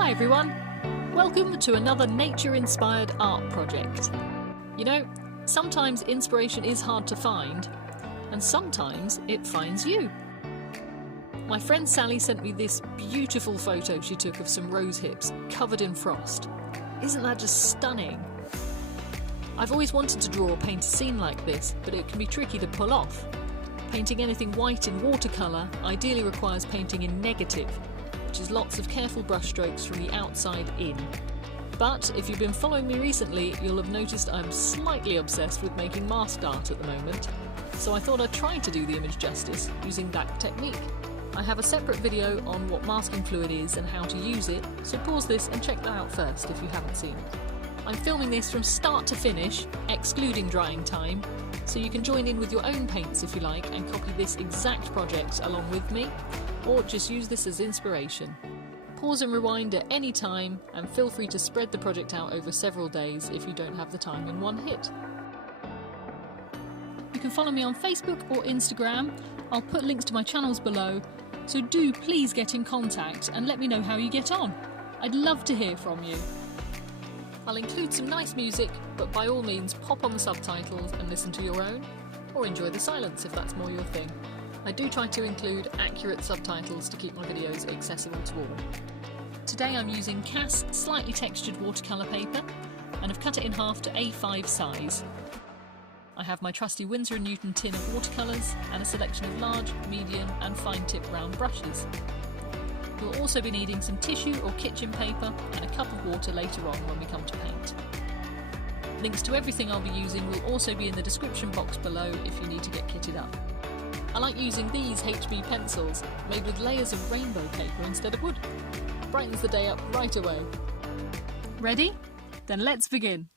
Hi everyone, welcome to another nature-inspired art project. You know, sometimes inspiration is hard to find, and sometimes it finds you. My friend Sally sent me this beautiful photo she took of some rose hips covered in frost. Isn't that just stunning? I've always wanted to draw or paint a scene like this, but it can be tricky to pull off. Painting anything white in watercolour ideally requires painting in negative, which is lots of careful brushstrokes from the outside in. But if you've been following me recently, you'll have noticed I'm slightly obsessed with making masked art at the moment, so I thought I'd try to do the image justice using that technique. I have a separate video on what masking fluid is and how to use it, so pause this and check that out first if you haven't seen it. I'm filming this from start to finish, excluding drying time, so you can join in with your own paints if you like and copy this exact project along with me, or just use this as inspiration. Pause and rewind at any time, and feel free to spread the project out over several days if you don't have the time in one hit. You can follow me on Facebook or Instagram. I'll put links to my channels below, so do please get in contact and let me know how you get on. I'd love to hear from you. I'll include some nice music, but by all means pop on the subtitles and listen to your own, or enjoy the silence if that's more your thing. I do try to include accurate subtitles to keep my videos accessible to all. Today I'm using Cass slightly textured watercolour paper and have cut it in half to A5 size. I have my trusty Winsor & Newton tin of watercolours and a selection of large, medium and fine tip round brushes. You'll also be needing some tissue or kitchen paper and a cup of water later on when we come to paint. Links to everything I'll be using will also be in the description box below if you need to get kitted up. I like using these HB pencils made with layers of rainbow paper instead of wood. Brightens the day up right away. Ready? Then let's begin.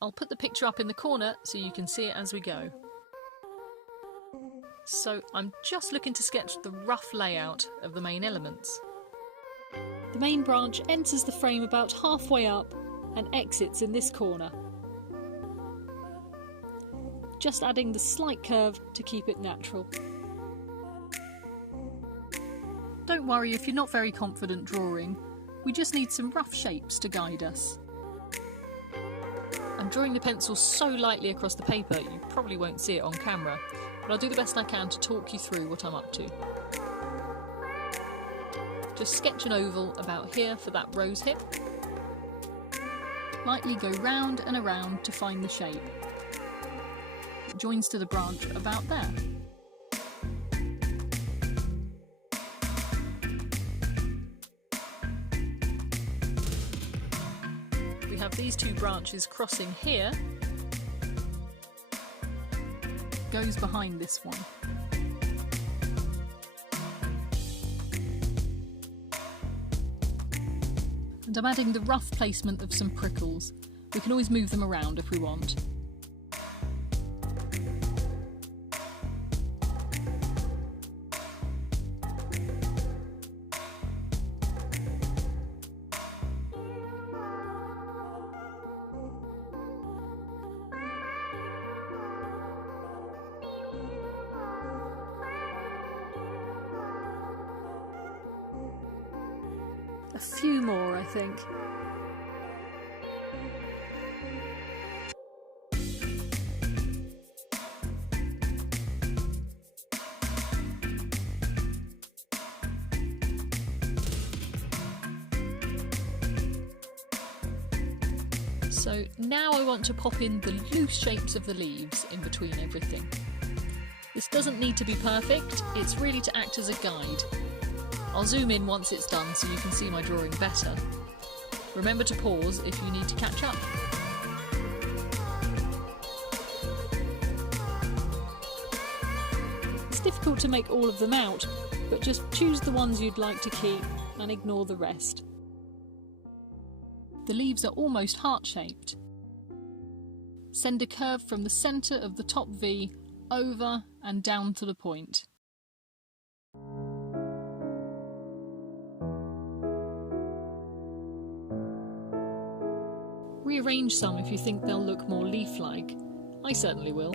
I'll put the picture up in the corner so you can see it as we go. So I'm just looking to sketch the rough layout of the main elements. The main branch enters the frame about halfway up and exits in this corner. Just adding the slight curve to keep it natural. Don't worry if you're not very confident drawing, we just need some rough shapes to guide us. I'm drawing the pencil so lightly across the paper you probably won't see it on camera, but I'll do the best I can to talk you through what I'm up to. Just sketch an oval about here for that rose hip. Lightly go round and around to find the shape. It joins to the branch about there. We have these two branches crossing here. Goes behind this one. And I'm adding the rough placement of some prickles. We can always move them around if we want. A few more, I think. So now I want to pop in the loose shapes of the leaves in between everything. This doesn't need to be perfect, it's really to act as a guide. I'll zoom in once it's done so you can see my drawing better. Remember to pause if you need to catch up. It's difficult to make all of them out, but just choose the ones you'd like to keep and ignore the rest. The leaves are almost heart-shaped. Send a curve from the centre of the top V over and down to the point. Rearrange some if you think they'll look more leaf-like. I certainly will.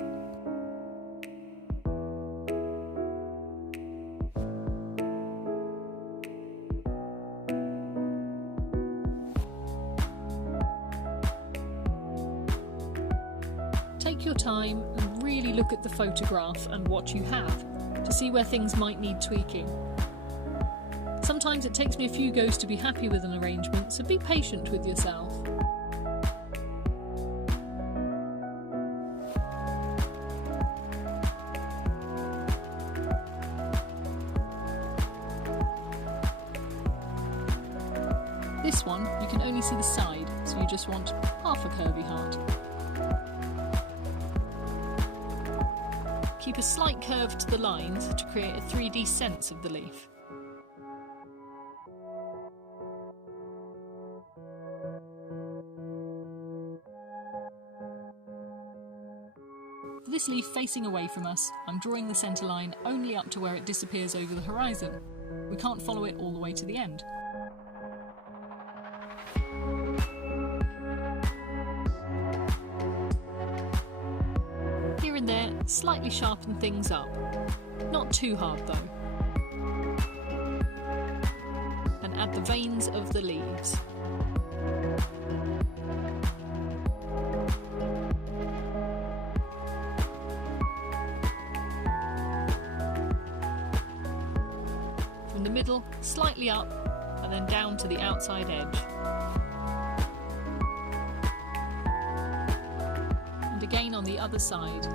take your time and really look at the photograph and what you have to see where things might need tweaking. Sometimes it takes me a few goes to be happy with an arrangement, so be patient with yourself. This one, you can only see the side, so you just want half a curvy heart. Keep a slight curve to the lines to create a 3D sense of the leaf. For this leaf facing away from us, I'm drawing the centre line only up to where it disappears over the horizon. We can't follow it all the way to the end. Here and there, slightly sharpen things up. Not too hard though. And add the veins of the leaves. From the middle, slightly up, and then down to the outside edge. And again on the other side.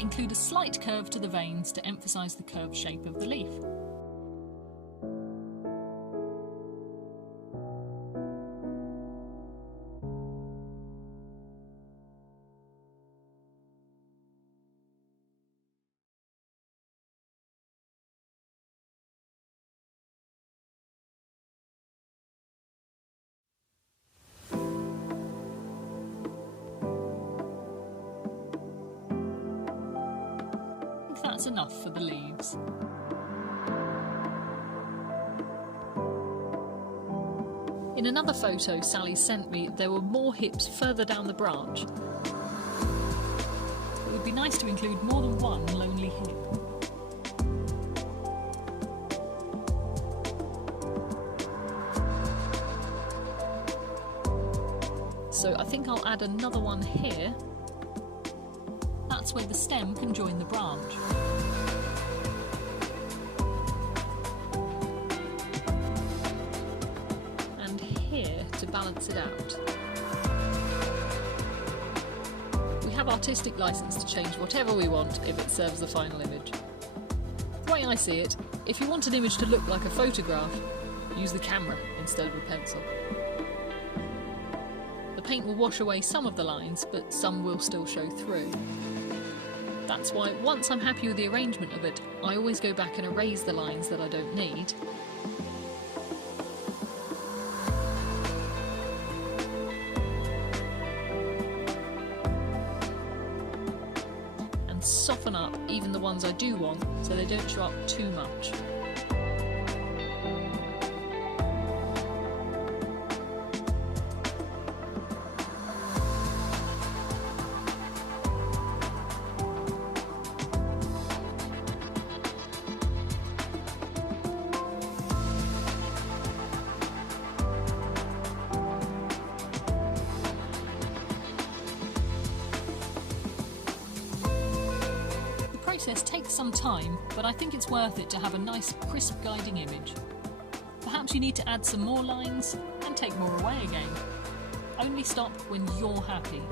Include a slight curve to the veins to emphasise the curved shape of the leaf. That's enough for the leaves. In another photo Sally sent me, there were more hips further down the branch. It would be nice to include more than one lonely hip. So I think I'll add another one here. That's where the stem can join the branch. And here to balance it out. We have artistic license to change whatever we want if it serves the final image. The way I see it, if you want an image to look like a photograph, use the camera instead of a pencil. The paint will wash away some of the lines, but some will still show through. That's why once I'm happy with the arrangement of it, I always go back and erase the lines that I don't need. And soften up even the ones I do want so they don't show up too much. The process takes some time, but I think it's worth it to have a nice crisp guiding image. Perhaps you need to add some more lines and take more away again. Only stop when you're happy.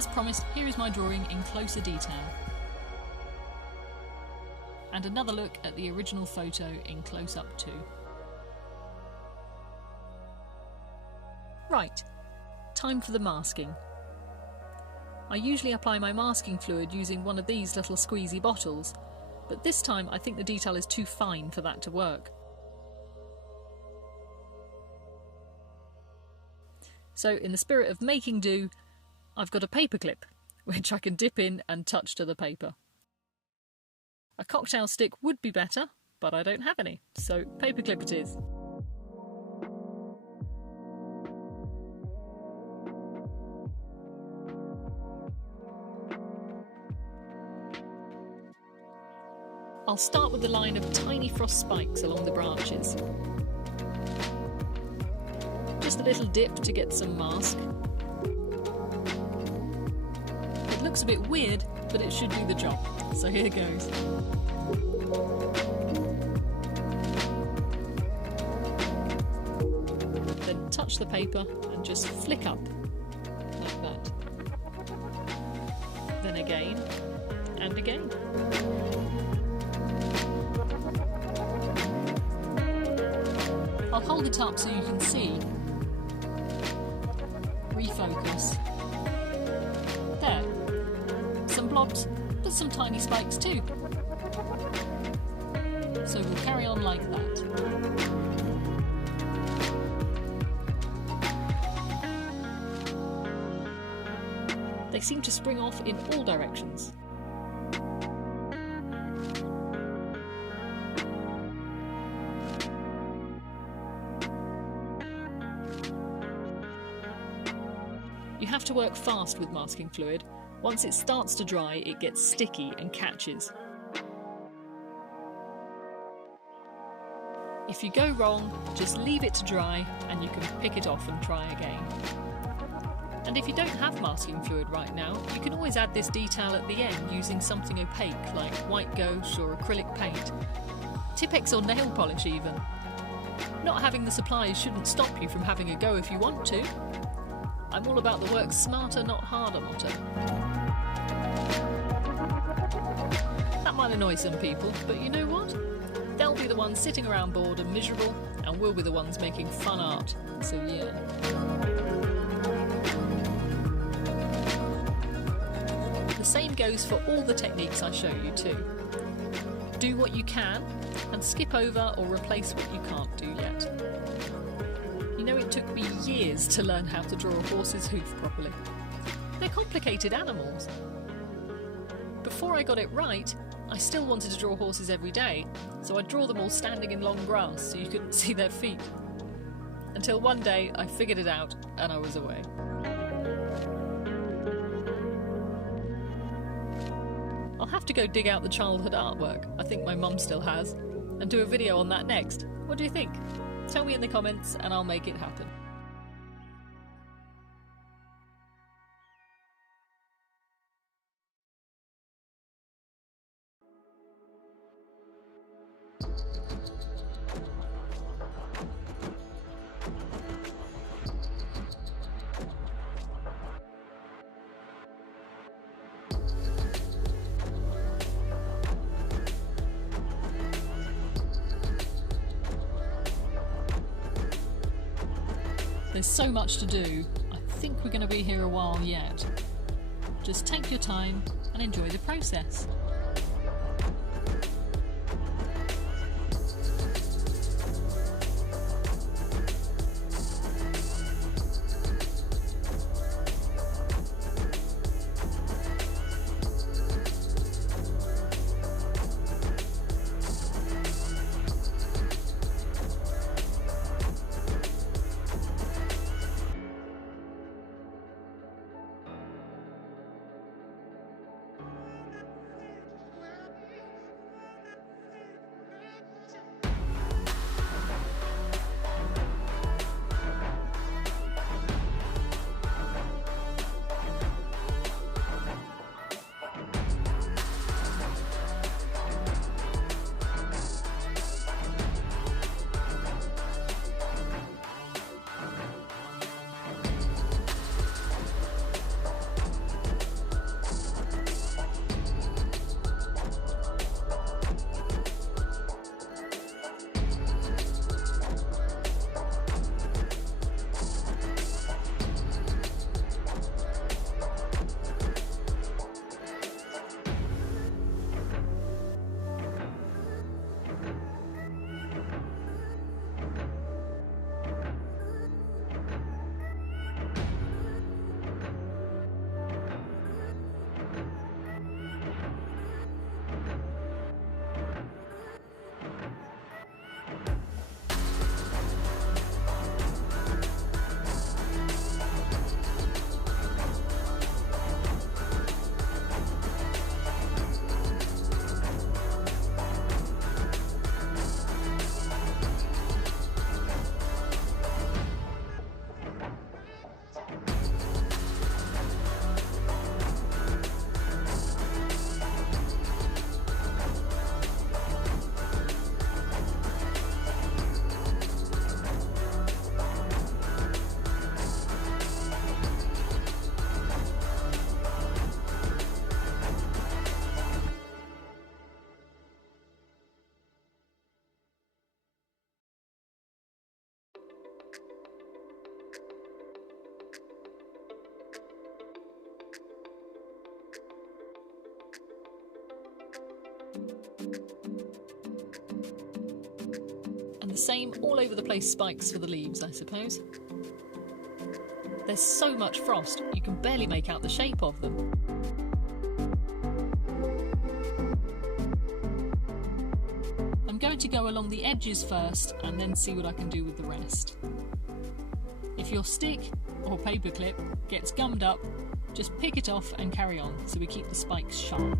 As promised, here is my drawing in closer detail. And another look at the original photo in close-up too. Right, time for the masking. I usually apply my masking fluid using one of these little squeezy bottles, but this time I think the detail is too fine for that to work. So in the spirit of making do, I've got a paper clip, which I can dip in and touch to the paper. A cocktail stick would be better, but I don't have any, so paperclip it is. I'll start with a line of tiny frost spikes along the branches. Just a little dip to get some mask. It looks a bit weird, but it should do the job, so here goes. Then touch the paper and just flick up, like that. Then again, and again. I'll hold it up so you can see. Refocus. There. Some blobs, but some tiny spikes too. So we'll carry on like that. They seem to spring off in all directions. You have to work fast with masking fluid. Once it starts to dry, it gets sticky and catches. If you go wrong, just leave it to dry and you can pick it off and try again. And if you don't have masking fluid right now, you can always add this detail at the end using something opaque like white gouache or acrylic paint. Tipp-Ex or nail polish even. Not having the supplies shouldn't stop you from having a go if you want to. I'm all about the work smarter, not harder motto. That might annoy some people, but you know what? They'll be the ones sitting around bored and miserable, and we'll be the ones making fun art. So yeah. The same goes for all the techniques I show you too. Do what you can, and skip over or replace what you can't do yet. You know, it took me years to learn how to draw a horse's hoof properly. They're complicated animals. Before I got it right, I still wanted to draw horses every day, so I'd draw them all standing in long grass so you couldn't see their feet. Until one day I figured it out and I was away. I'll have to go dig out the childhood artwork I think my mum still has, and do a video on that next. What do you think? Tell me in the comments and I'll make it happen. There's so much to do, I think we're going to be here a while yet. Just take your time and enjoy the process. same all over the place spikes for the leaves, I suppose. There's so much frost, you can barely make out the shape of them. I'm going to go along the edges first and then see what I can do with the rest. If your stick or paperclip gets gummed up, just pick it off and carry on so we keep the spikes sharp.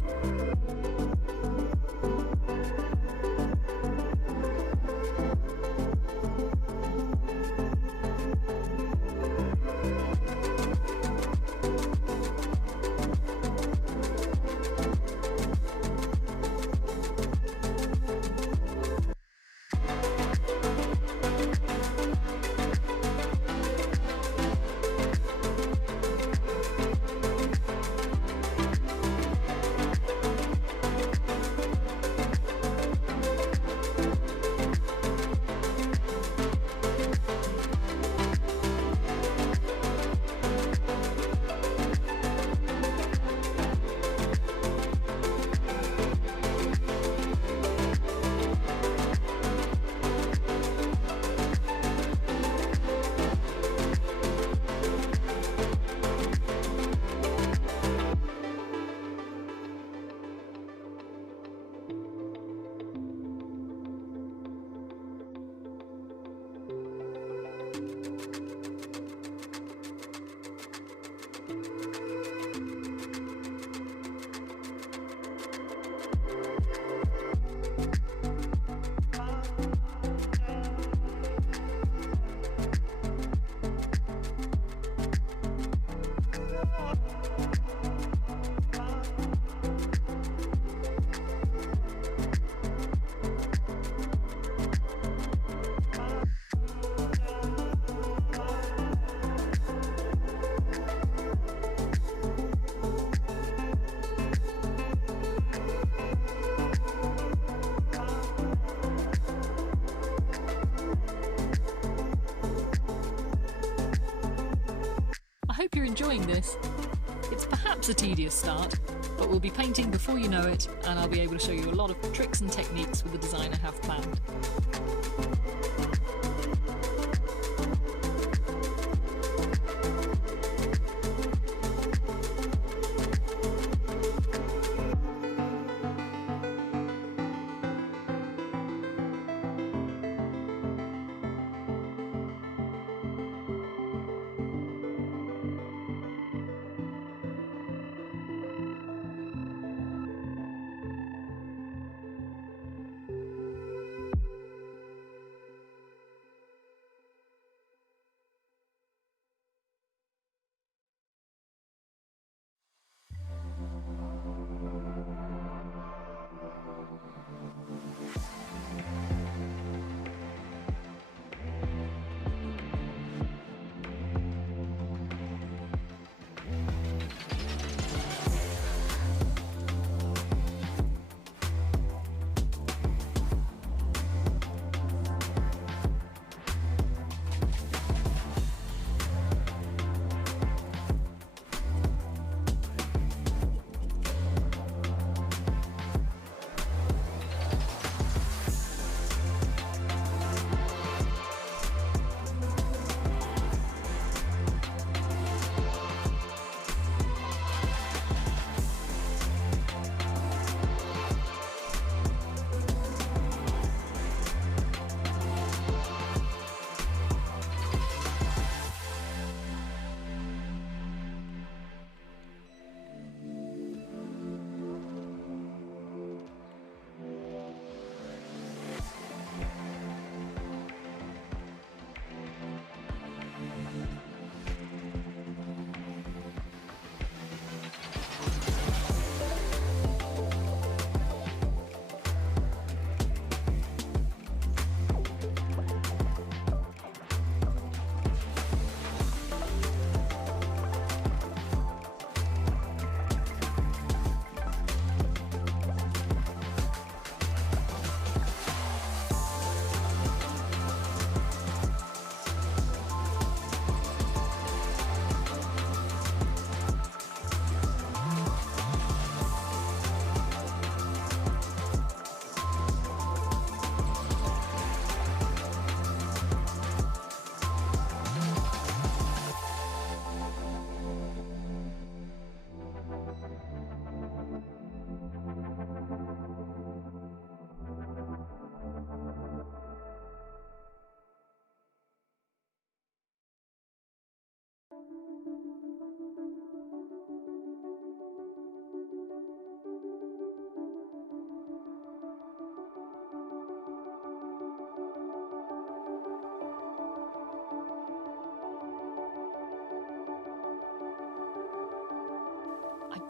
I hope you're enjoying this. It's perhaps a tedious start, but we'll be painting before you know it, and I'll be able to show you a lot of tricks and techniques with the design I have planned.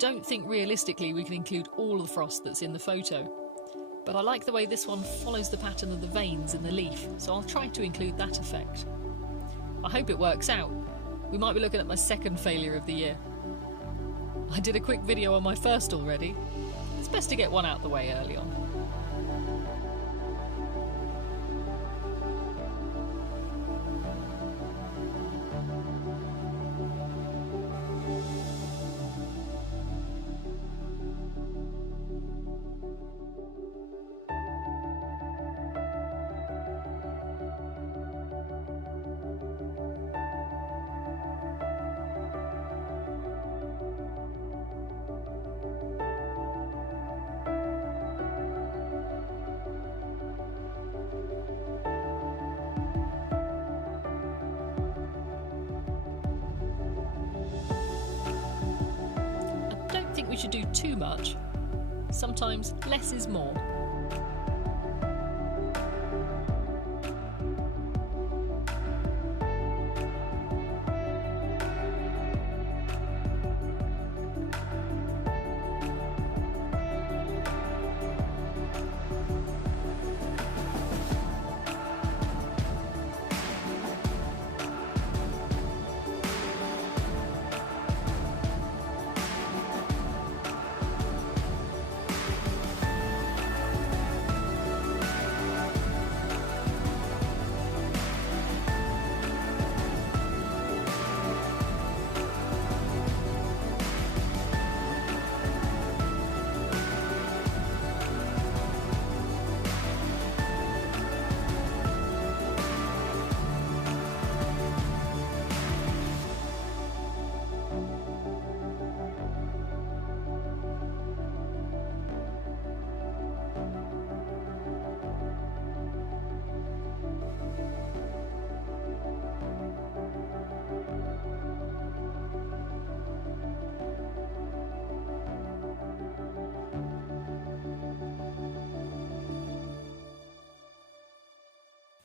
don't think realistically we can include all the frost that's in the photo, but I like the way this one follows the pattern of the veins in the leaf, so I'll try to include that effect. I hope it works out. We might be looking at my second failure of the year. I did a quick video on my first already. It's best to get one out the way early on. We should do too much. Sometimes less is more.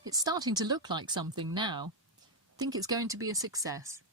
It's starting to look like something now. I think it's going to be a success.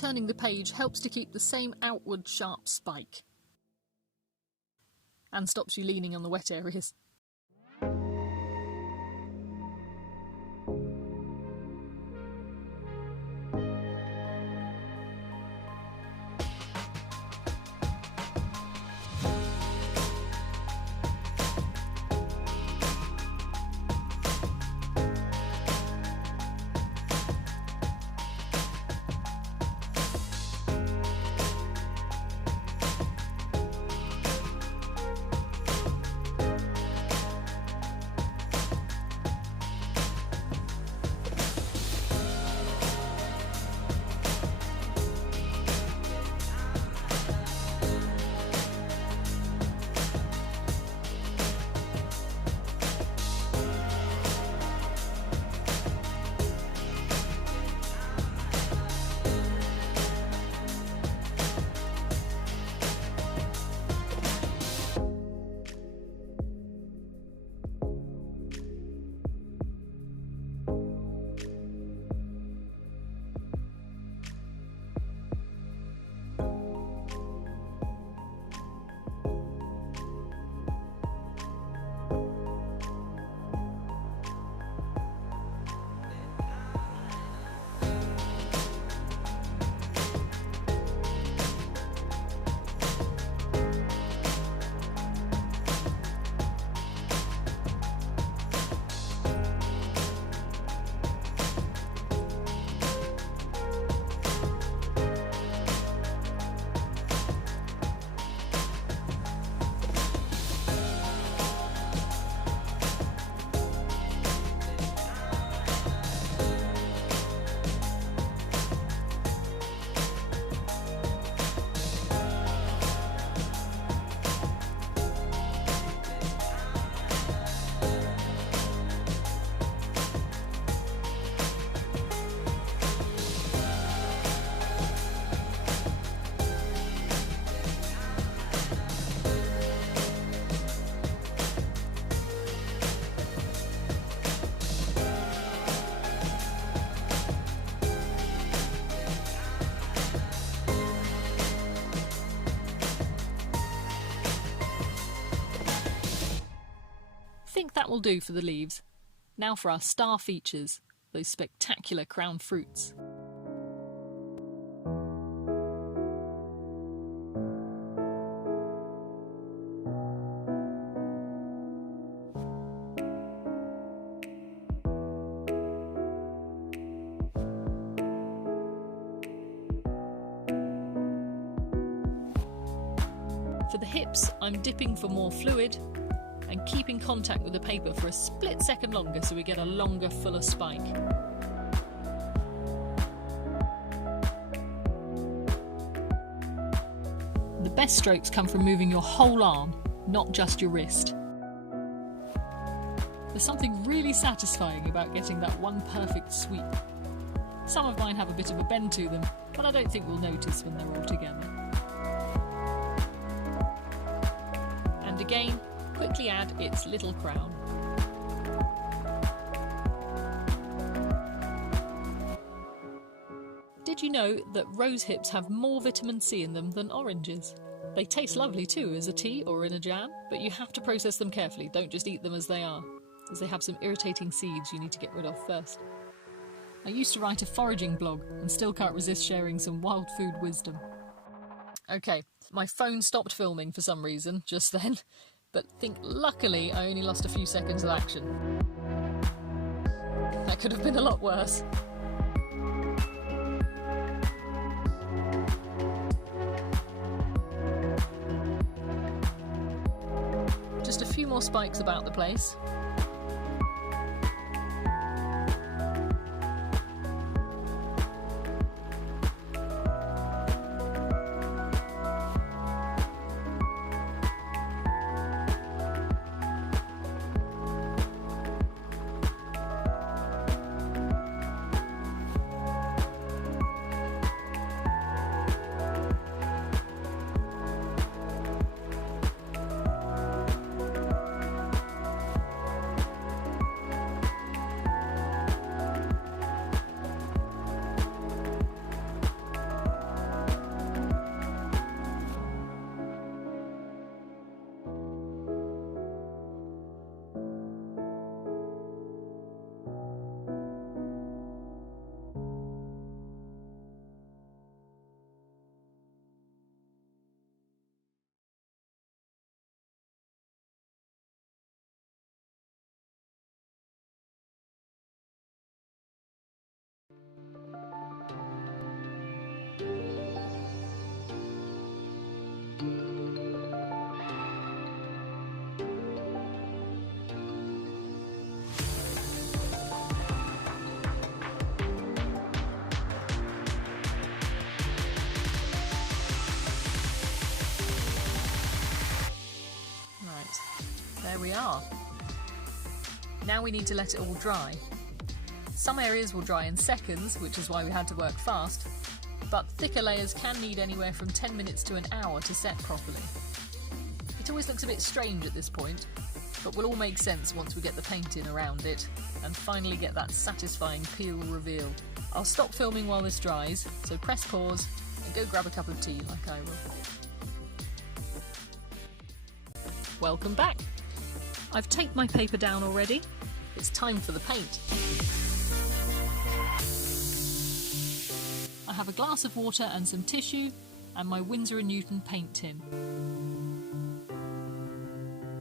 Turning the page helps to keep the same outward sharp spike. and stops you leaning on the wet areas. I think that will do for the leaves. Now for our star features, those spectacular crown fruits. For the hips, I'm dipping for more fluid and keeping contact with the paper for a split second longer so we get a longer, fuller spike. The best strokes come from moving your whole arm, not just your wrist. There's something really satisfying about getting that one perfect sweep. Some of mine have a bit of a bend to them, but I don't think we'll notice when they're all together. And again, quickly add its little crown. Did you know that rose hips have more vitamin C in them than oranges? They taste lovely too as a tea or in a jam, but you have to process them carefully, don't just eat them as they are, as they have some irritating seeds you need to get rid of first. I used to write a foraging blog and still can't resist sharing some wild food wisdom. Okay, my phone stopped filming for some reason just then, but think luckily I only lost a few seconds of action. That could have been a lot worse. Just a few more spikes about the place. there we are. Now we need to let it all dry. Some areas will dry in seconds, which is why we had to work fast, but thicker layers can need anywhere from 10 minutes to an hour to set properly. It always looks a bit strange at this point, but will all make sense once we get the paint in around it and finally get that satisfying peel reveal. I'll stop filming while this dries, so press pause and go grab a cup of tea like I will. Welcome back! I've taped my paper down already. It's time for the paint. I have a glass of water and some tissue and my Winsor & Newton paint tin.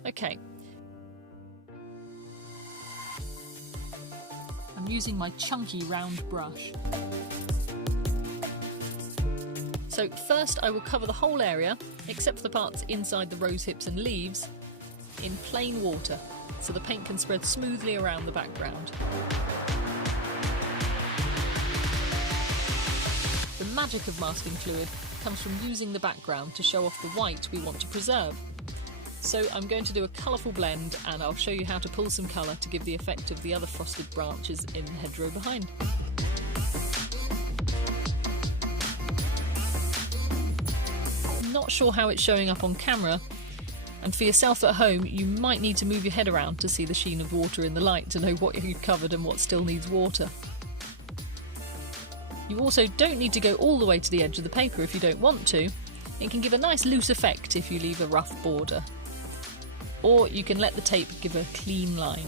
Okay. I'm using my chunky round brush. So first I will cover the whole area, except for the parts inside the rose hips and leaves, in plain water, so the paint can spread smoothly around the background. The magic of masking fluid comes from using the background to show off the white we want to preserve. So I'm going to do a colourful blend and I'll show you how to pull some colour to give the effect of the other frosted branches in the hedgerow behind. I'm not sure how it's showing up on camera, and for yourself at home you might need to move your head around to see the sheen of water in the light to know what you've covered and what still needs water. You also don't need to go all the way to the edge of the paper if you don't want to. It can give a nice loose effect if you leave a rough border. Or you can let the tape give a clean line.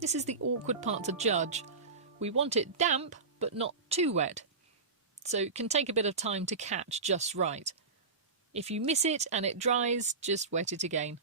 This is the awkward part to judge. We want it damp, but not too wet. So it can take a bit of time to catch just right. If you miss it and it dries, just wet it again.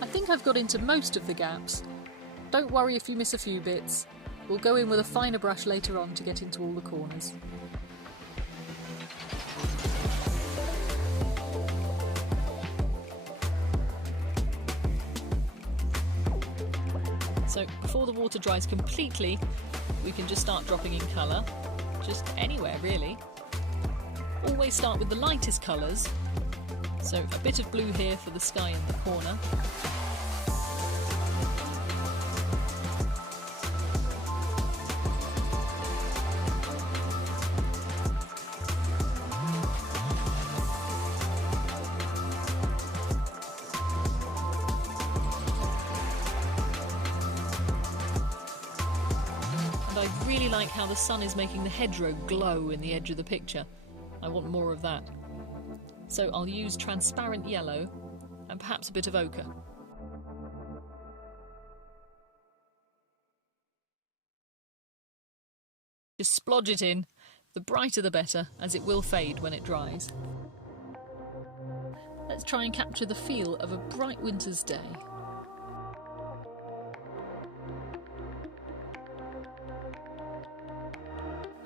I think I've got into most of the gaps. Don't worry if you miss a few bits. We'll go in with a finer brush later on to get into all the corners. So before the water dries completely, we can just start dropping in colour, just anywhere really. Always start with the lightest colours, so a bit of blue here for the sky in the corner. I really like how the sun is making the hedgerow glow in the edge of the picture. I want more of that. So I'll use transparent yellow and perhaps a bit of ochre. Just splodge it in. The brighter the better, as it will fade when it dries. Let's try and capture the feel of a bright winter's day.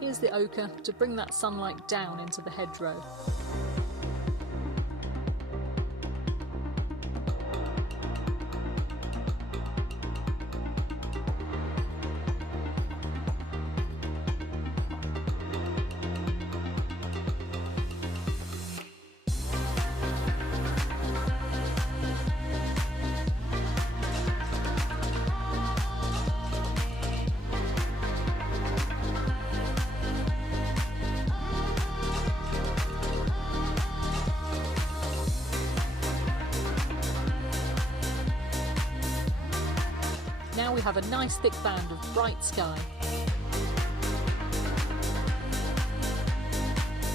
Here's the ochre to bring that sunlight down into the hedgerow. now we have a nice thick band of bright sky.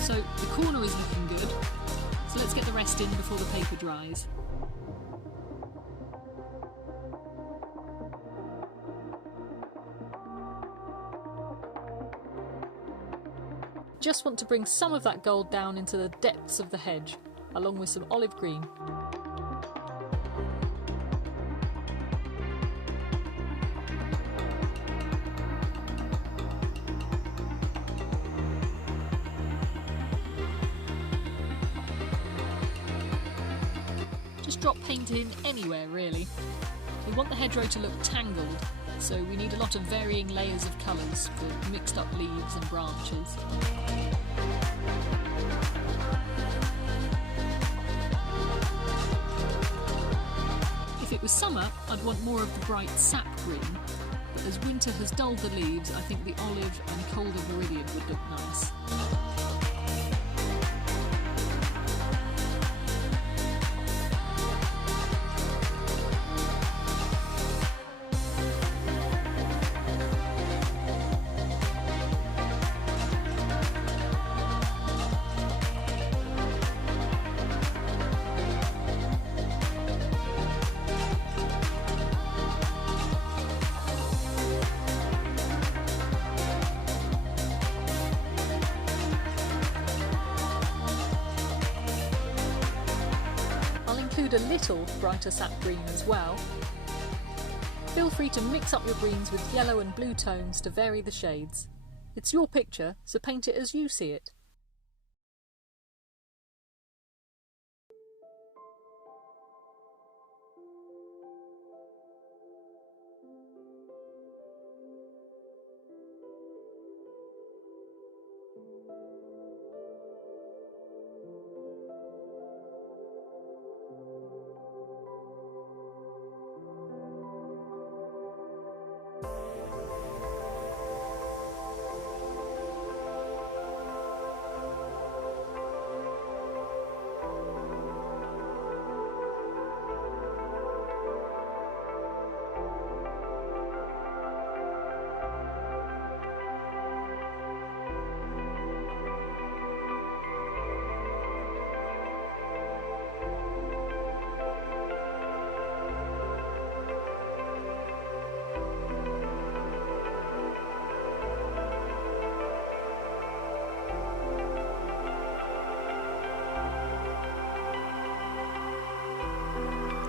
So the corner is looking good, so let's get the rest in before the paper dries. Just want to bring some of that gold down into the depths of the hedge, along with some olive green. Just drop paint in anywhere really. We want the hedgerow to look tangled, so we need a lot of varying layers of colours for mixed up leaves and branches. If it was summer, I'd want more of the bright sap green, but as winter has dulled the leaves, I think the olive and colder viridian would look nice. Include a little brighter sap green as well. Feel free to mix up your greens with yellow and blue tones to vary the shades. It's your picture, so paint it as you see it.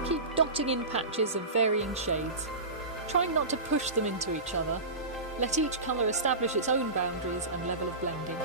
Keep dotting in patches of varying shades, trying not to push them into each other. Let each colour establish its own boundaries and level of blending.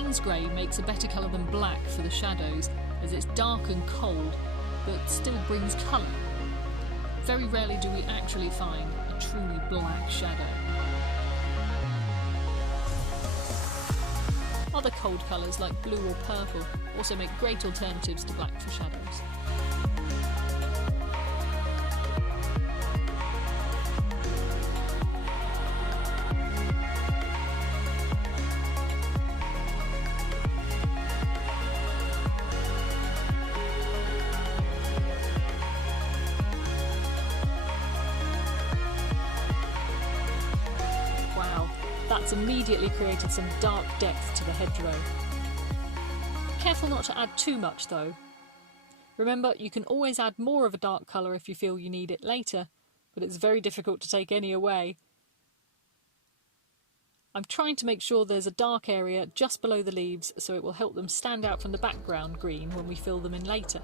Payne's grey makes a better colour than black for the shadows, as it's dark and cold, but still brings colour. Very rarely do we actually find a truly black shadow. Other cold colours like blue or purple also make great alternatives to black for shadows. That's immediately created some dark depth to the hedgerow. Careful not to add too much though. Remember, you can always add more of a dark colour if you feel you need it later, but it's very difficult to take any away. I'm trying to make sure there's a dark area just below the leaves so it will help them stand out from the background green when we fill them in later.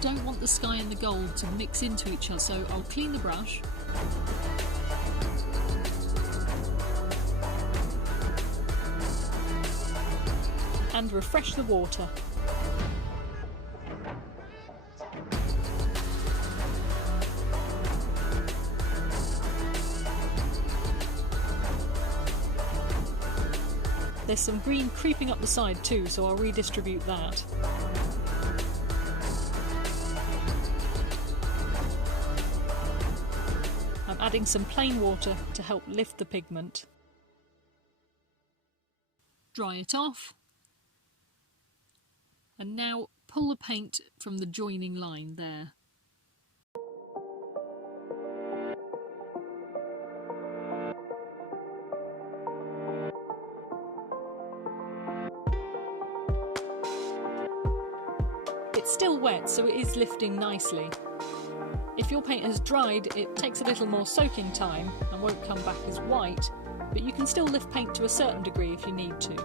Don't want the sky and the gold to mix into each other, so I'll clean the brush and refresh the water. There's some green creeping up the side too, so I'll redistribute that. I'm adding some plain water to help lift the pigment. Dry it off. And now pull the paint from the joining line there. It's still wet, so it is lifting nicely. If your paint has dried, it takes a little more soaking time and won't come back as white, but you can still lift paint to a certain degree if you need to.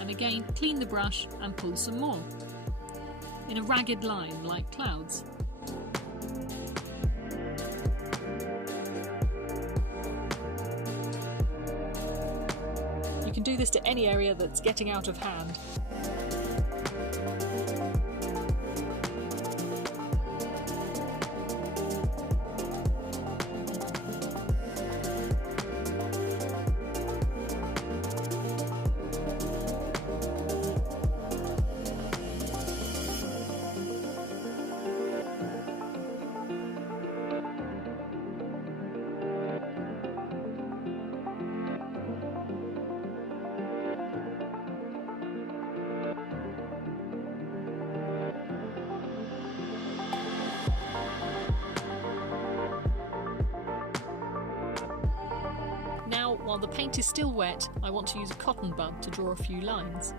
And again, clean the brush and pull some more, in a ragged line like clouds. You can do this to any area that's getting out of hand. While the paint is still wet, I want to use a cotton bud to draw a few lines.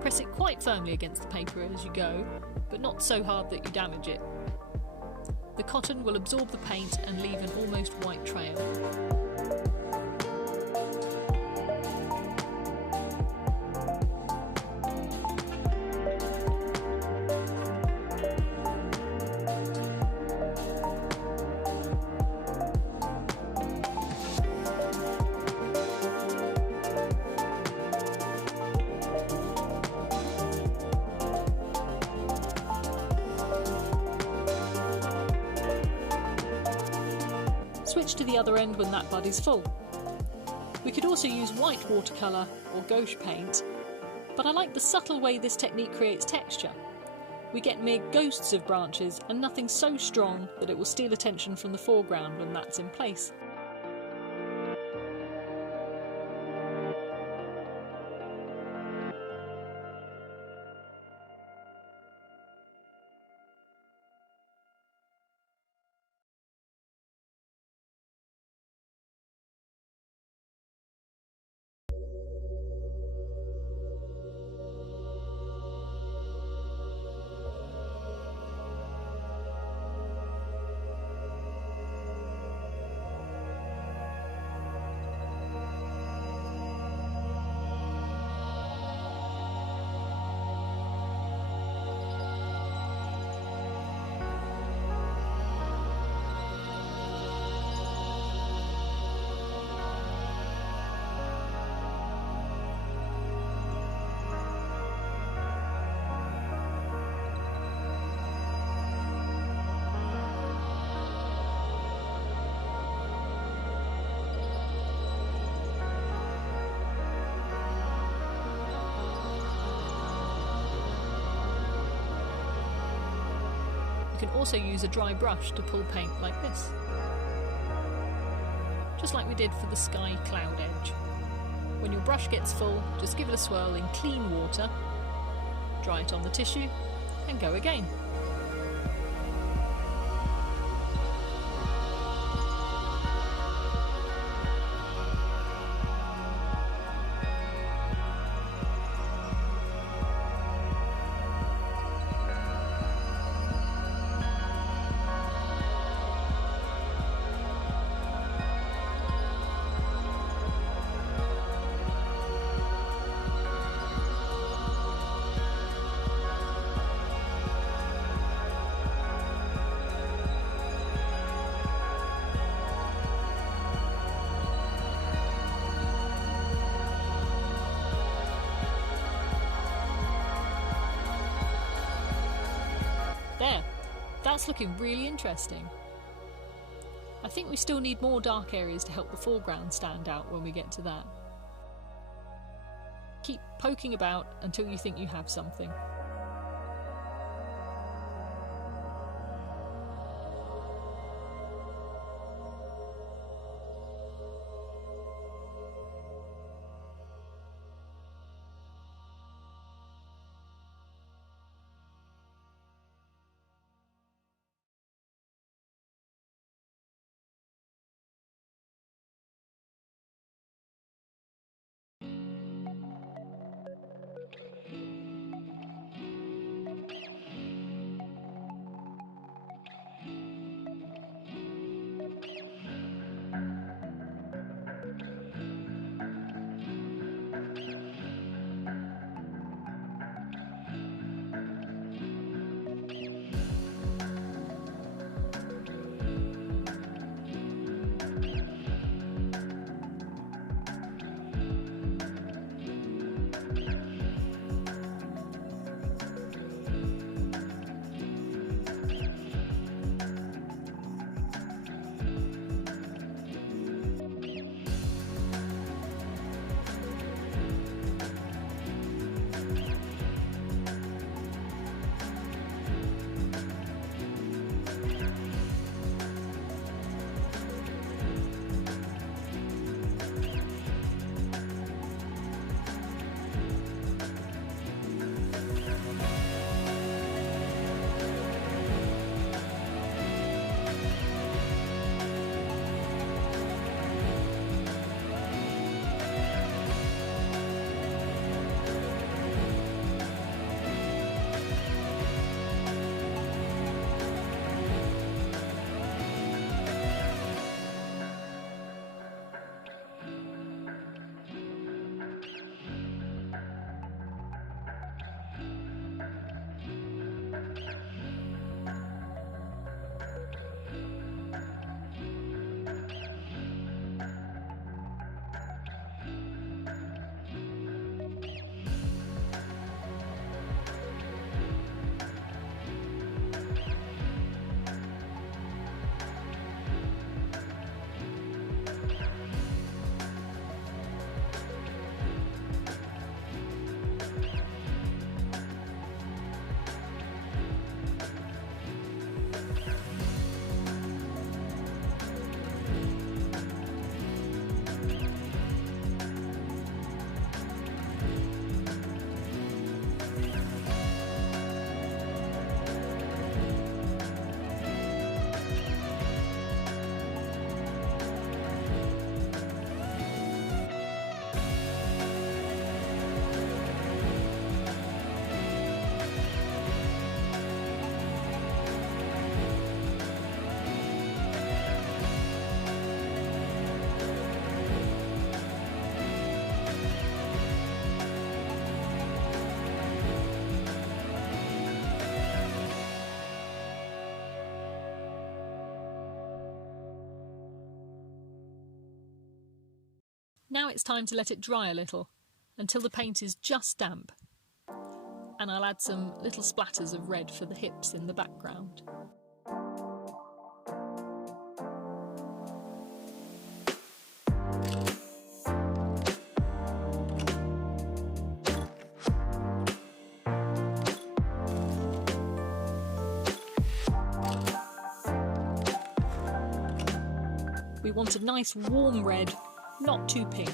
Press it quite firmly against the paper as you go, but not so hard that you damage it. The cotton will absorb the paint and leave an almost white trail. Switch to the other end when that bud is full. We could also use white watercolour or gouache paint, but I like the subtle way this technique creates texture. We get mere ghosts of branches and nothing so strong that it will steal attention from the foreground when that's in place. You can also use a dry brush to pull paint like this. Just like we did for the sky cloud edge. When your brush gets full, just give it a swirl in clean water, dry it on the tissue, and go again. There, that's looking really interesting. I think we still need more dark areas to help the foreground stand out when we get to that. Keep poking about until you think you have something. Now it's time to let it dry a little, until the paint is just damp. And I'll add some little splatters of red for the hips in the background. We want a nice warm red, not too pink.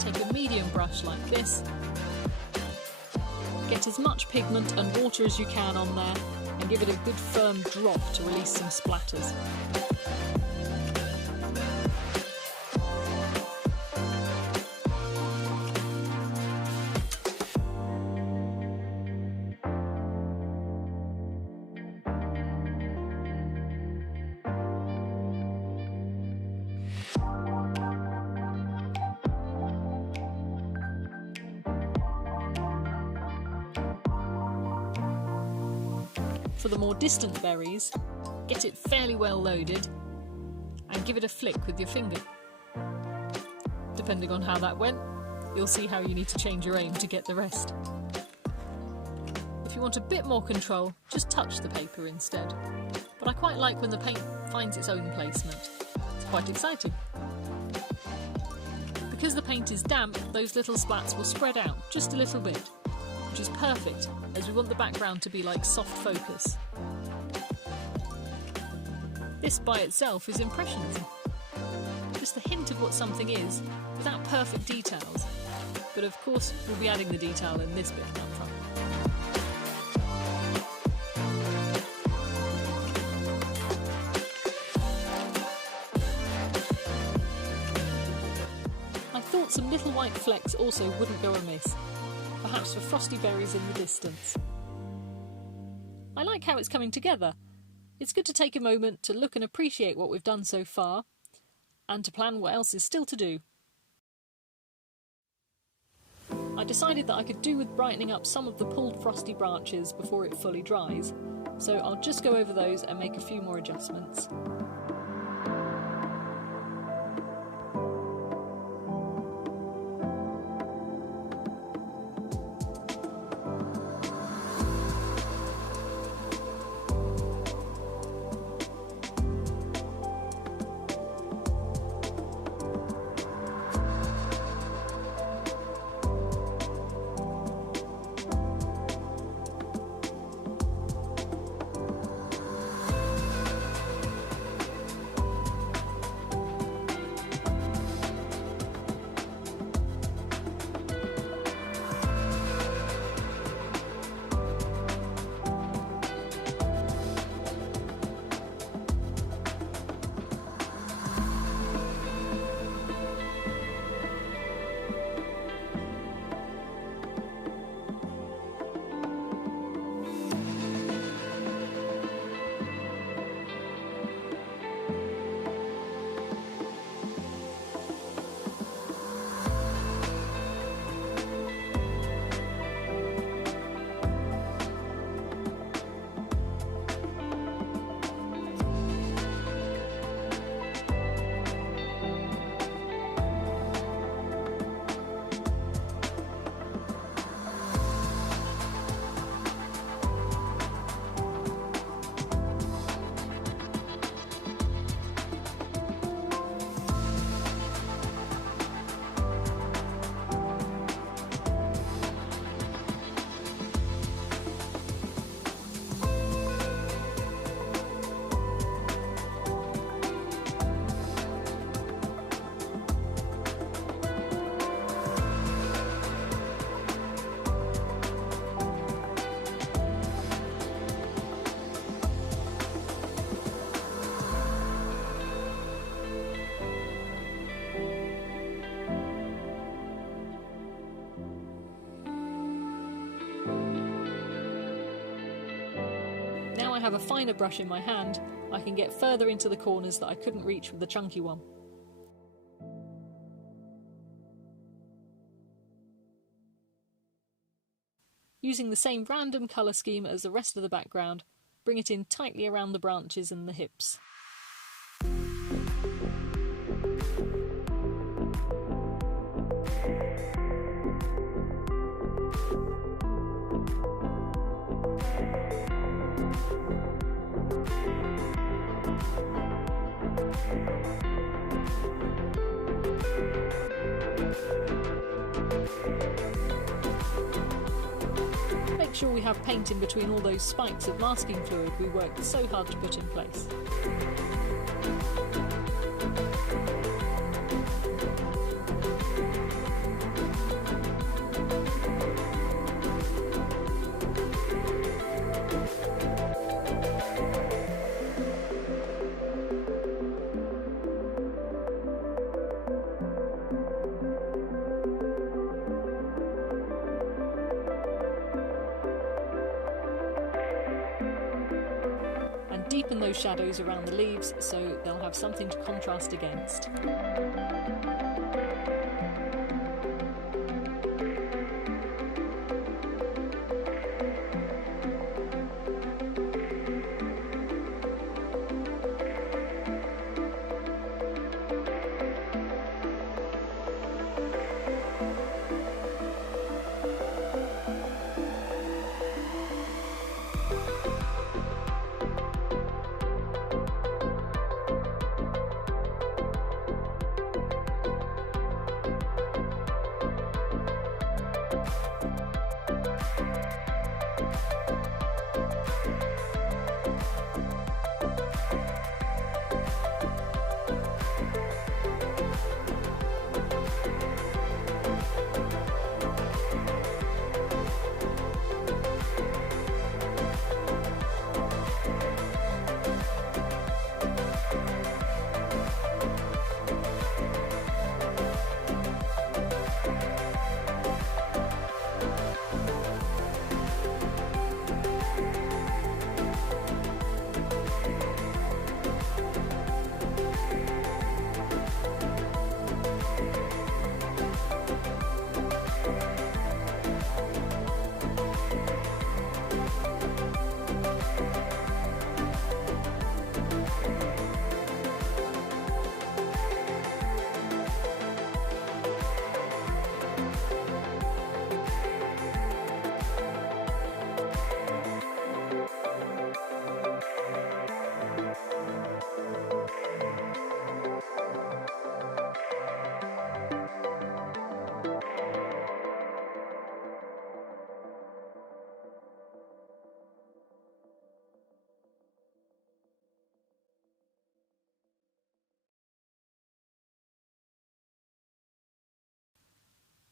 Take a medium brush like this. Get as much pigment and water as you can on there and give it a good firm drop to release some splatters. For the more distant berries, get it fairly well loaded and give it a flick with your finger. Depending on how that went, you'll see how you need to change your aim to get the rest. If you want a bit more control, just touch the paper instead. But I quite like when the paint finds its own placement. It's quite exciting. Because the paint is damp, those little splats will spread out just a little bit, which is perfect as we want the background to be like soft focus. This by itself is impressionism. Just a hint of what something is without perfect details, but of course we'll be adding the detail in this bit up front. I thought some little white flecks also wouldn't go amiss. Perhaps for frosty berries in the distance. I like how it's coming together. It's good to take a moment to look and appreciate what we've done so far, and to plan what else is still to do. I decided that I could do with brightening up some of the pulled frosty branches before it fully dries, so I'll just go over those and make a few more adjustments. have a finer brush in my hand, I can get further into the corners that I couldn't reach with the chunky one. Using the same random colour scheme as the rest of the background, bring it in tightly around the branches and the hips. Make sure we have paint in between all those spikes of masking fluid we worked so hard to put in place. Deepen those shadows around the leaves so they'll have something to contrast against.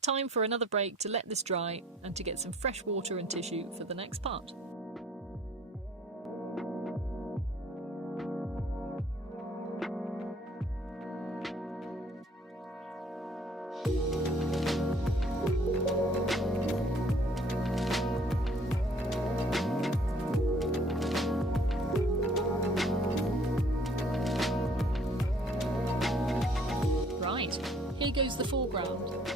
Time for another break to let this dry and to get some fresh water and tissue for the next part. Right, here goes the foreground.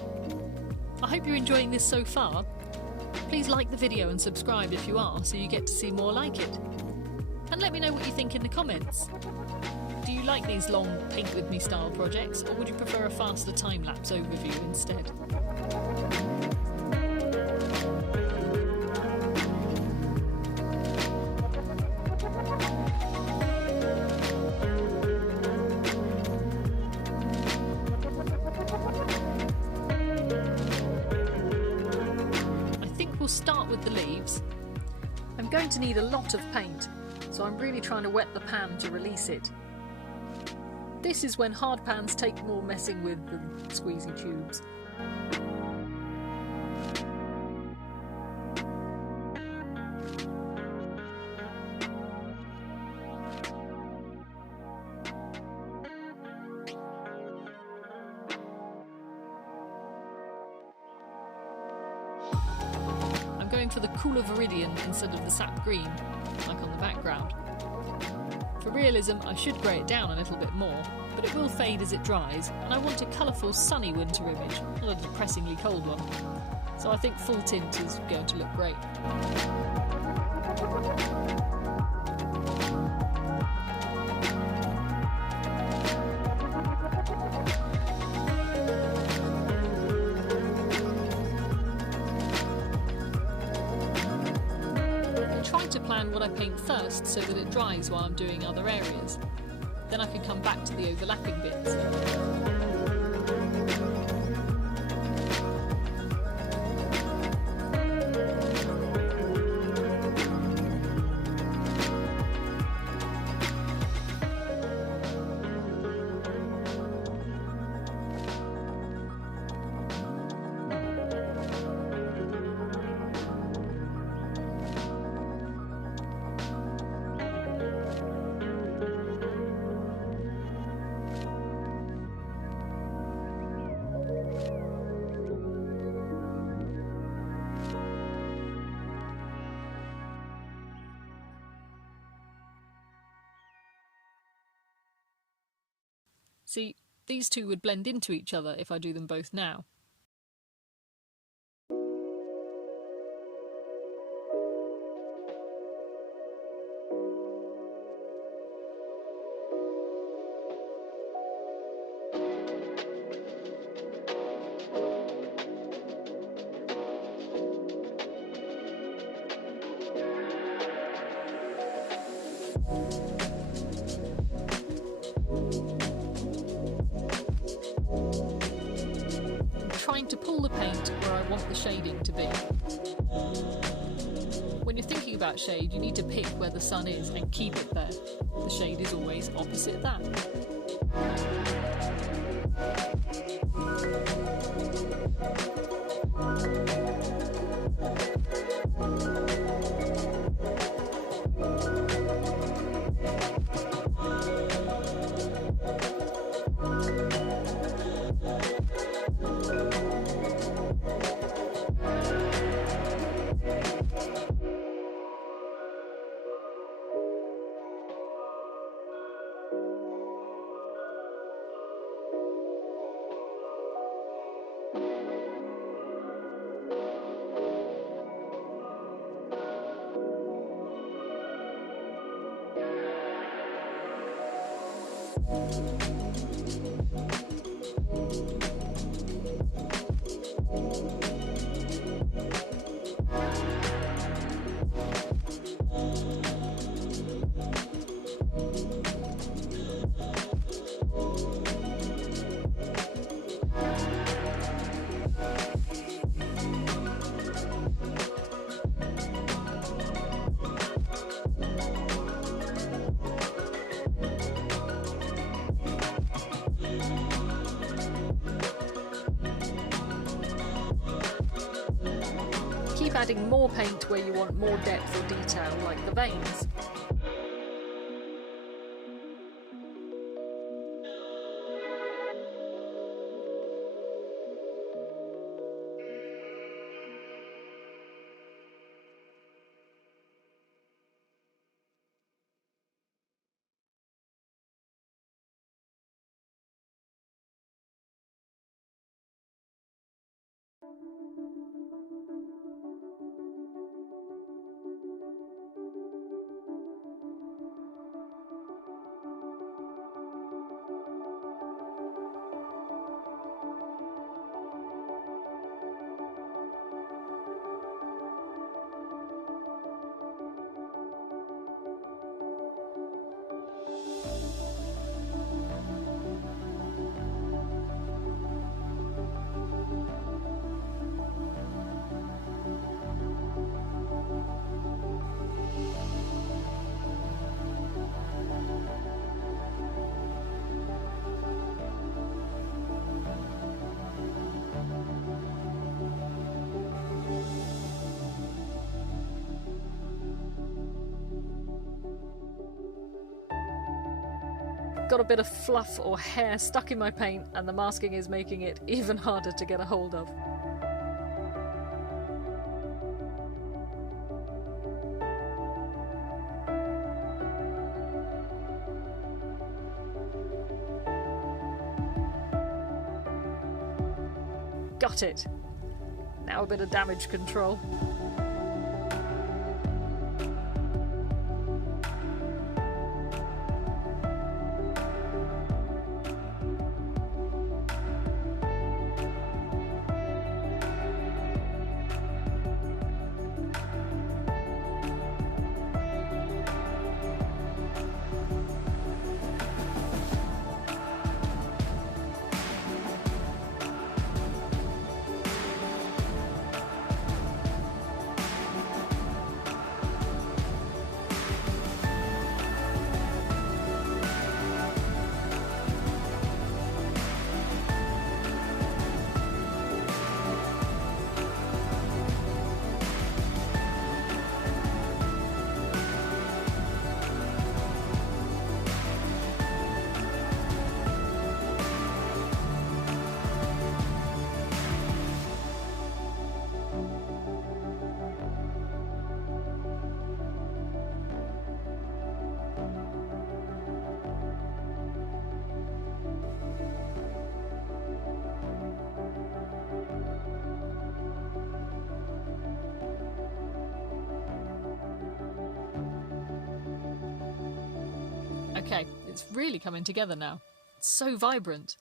I hope you're enjoying this so far. Please like the video and subscribe if you are, so you get to see more like it. And let me know what you think in the comments. Do you like these long paint with me style projects, or would you prefer a faster time-lapse overview instead? Start with the leaves. I'm going to need a lot of paint, so I'm really trying to wet the pan to release it. This is when hard pans take more messing with than squeezy tubes. I'm going for the cooler viridian instead of the sap green, like on the background. foreground. For realism, I should grey it down a little bit more, but it will fade as it dries, and I want a colourful sunny winter image, not a depressingly cold one. So I think full tint is going to look great. To plan what I paint first so that it dries while I'm doing other areas. Then I can come back to the overlapping bits. See, these two would blend into each other if I do them both now. To pull the paint where I want the shading to be. When you're thinking about shade, you need to pick where the sun is and keep it there. The shade is always opposite that. Keep adding more paint where you want more depth or detail, like the veins. Got a bit of fluff or hair stuck in my paint, and the masking is making it even harder to get a hold of. Got it! Now a bit of damage control. Okay, it's really coming together now. It's so vibrant.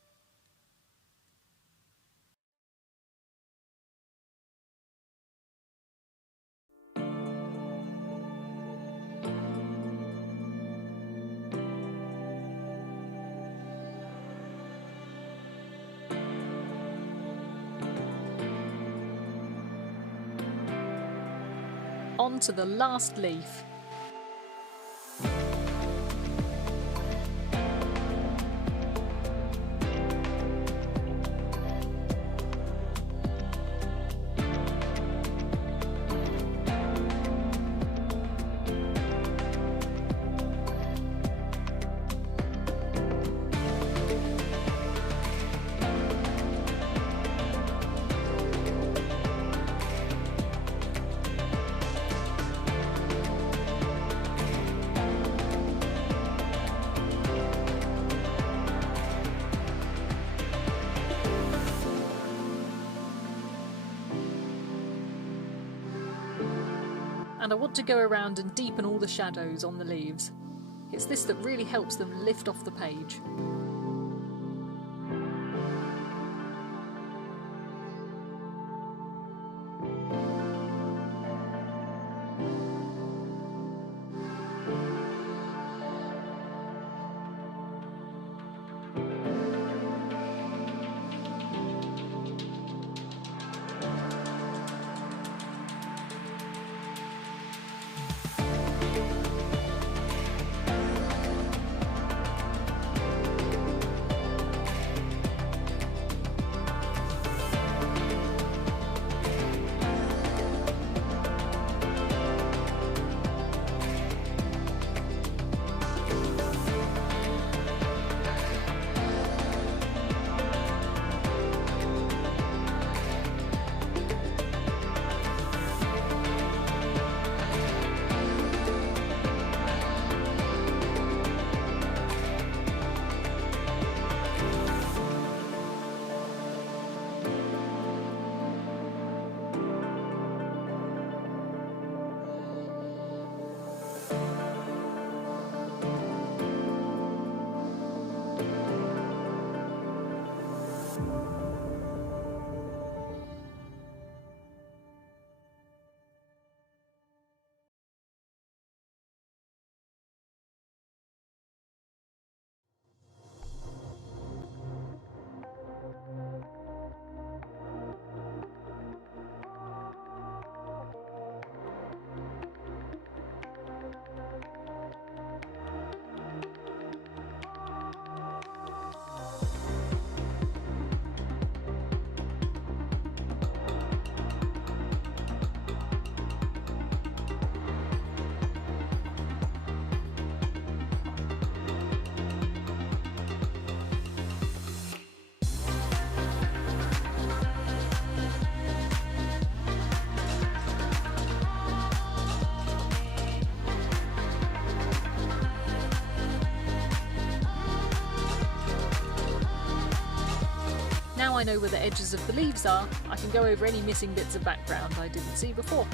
On to the last leaf. And I want to go around and deepen all the shadows on the leaves. It's this that really helps them lift off the page. I know where the edges of the leaves are, I can go over any missing bits of background I didn't see before.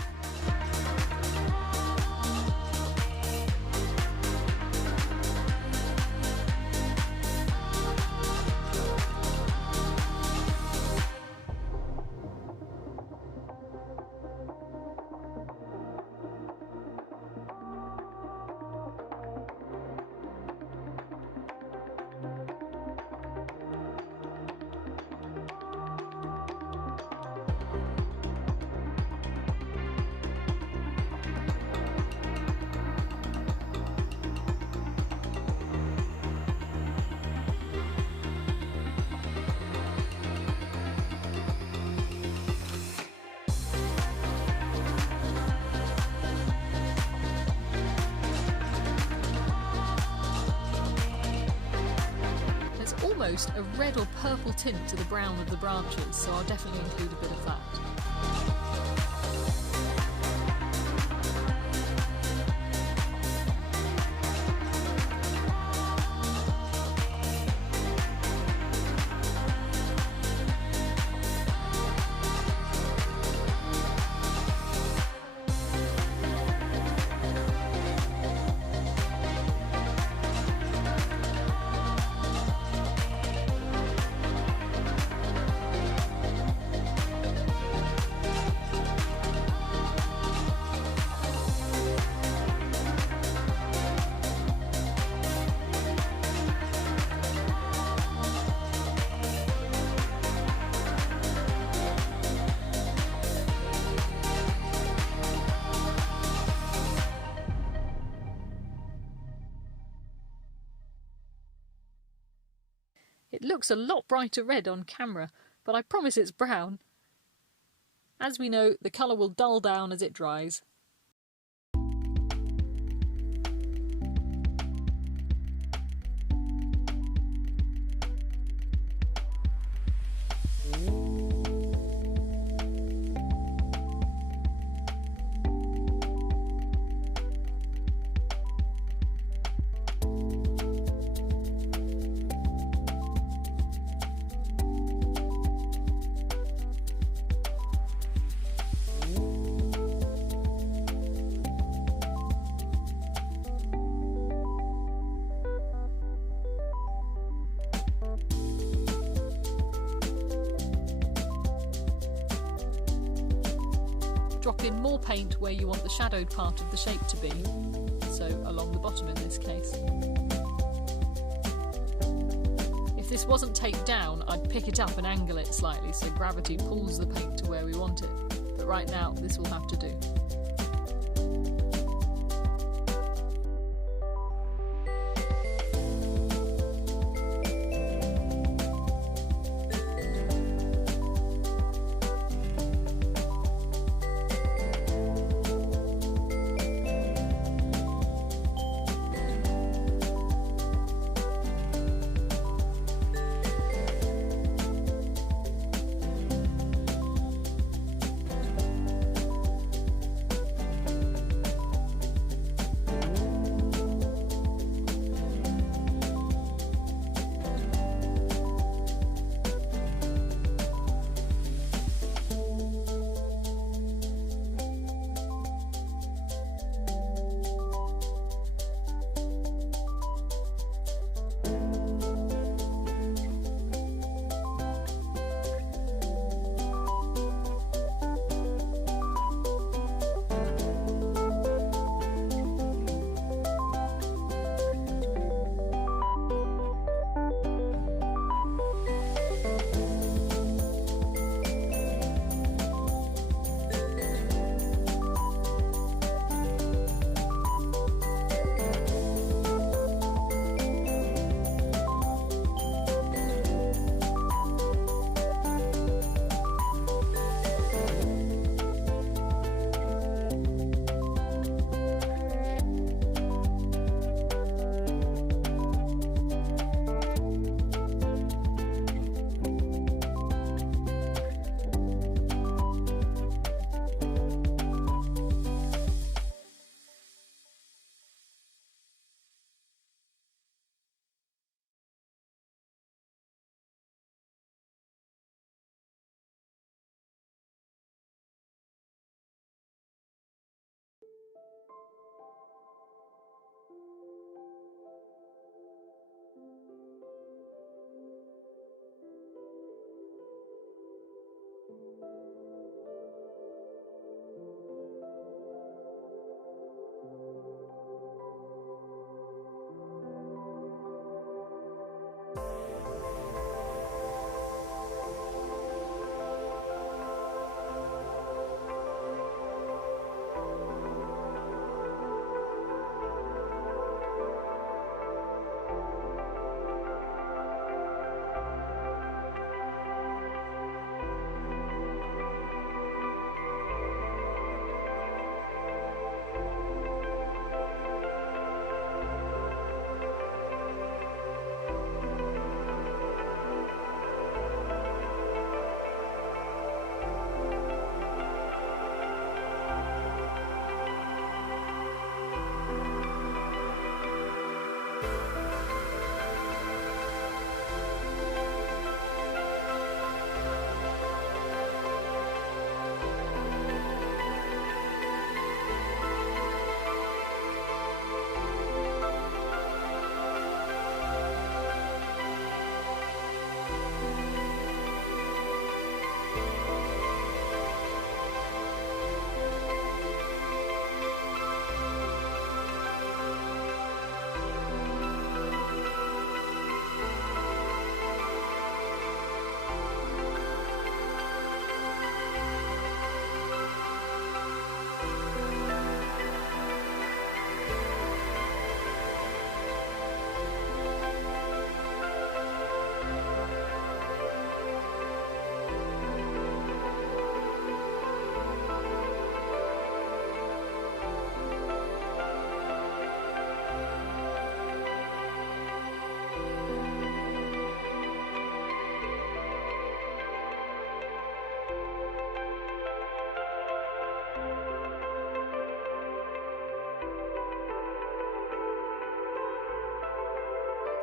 Almost a red or purple tint to the brown of the branches, so I'll definitely include a bit of that. It looks a lot brighter red on camera, but I promise it's brown. As we know, the colour will dull down as it dries. Drop in more paint where you want the shadowed part of the shape to be, so along the bottom in this case. If this wasn't taped down, I'd pick it up and angle it slightly so gravity pulls the paint to where we want it, but right now this will have to do.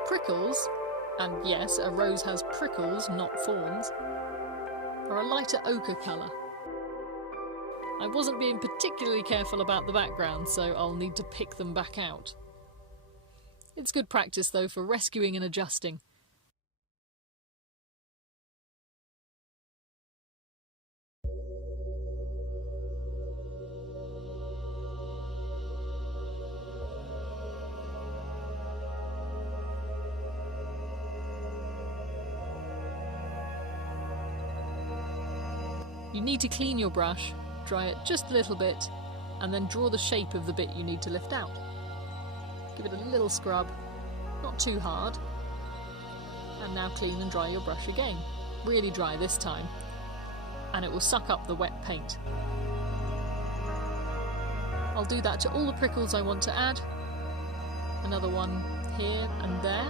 Prickles, and yes, a rose has prickles, not thorns, are a lighter ochre colour. I wasn't being particularly careful about the background, so I'll need to pick them back out. It's good practice though for rescuing and adjusting. You need to clean your brush, dry it just a little bit, and then draw the shape of the bit you need to lift out. Give it a little scrub, not too hard, and now clean and dry your brush again. Really dry this time, and it will suck up the wet paint. I'll do that to all the prickles I want to add. Another one here and there.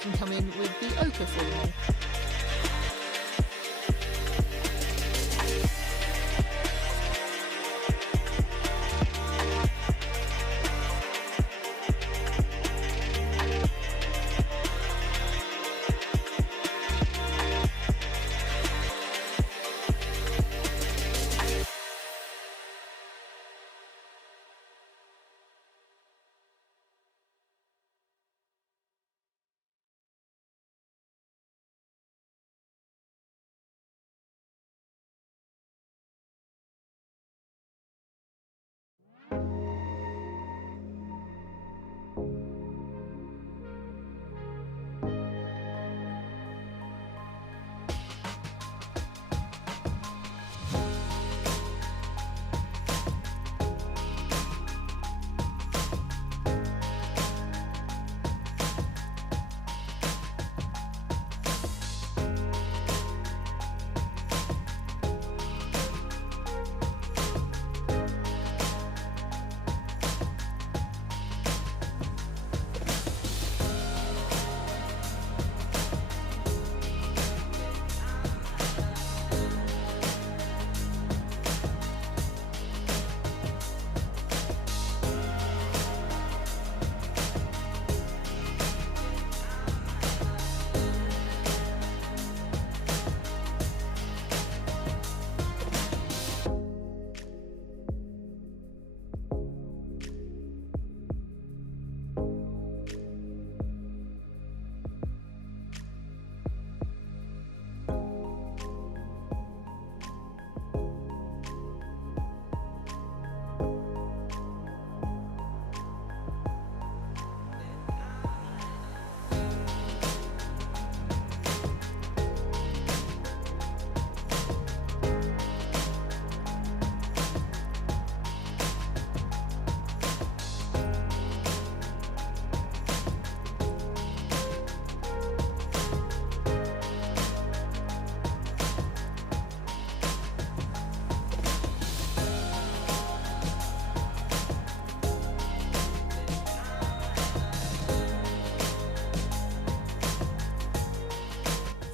can come in with the ochre filling.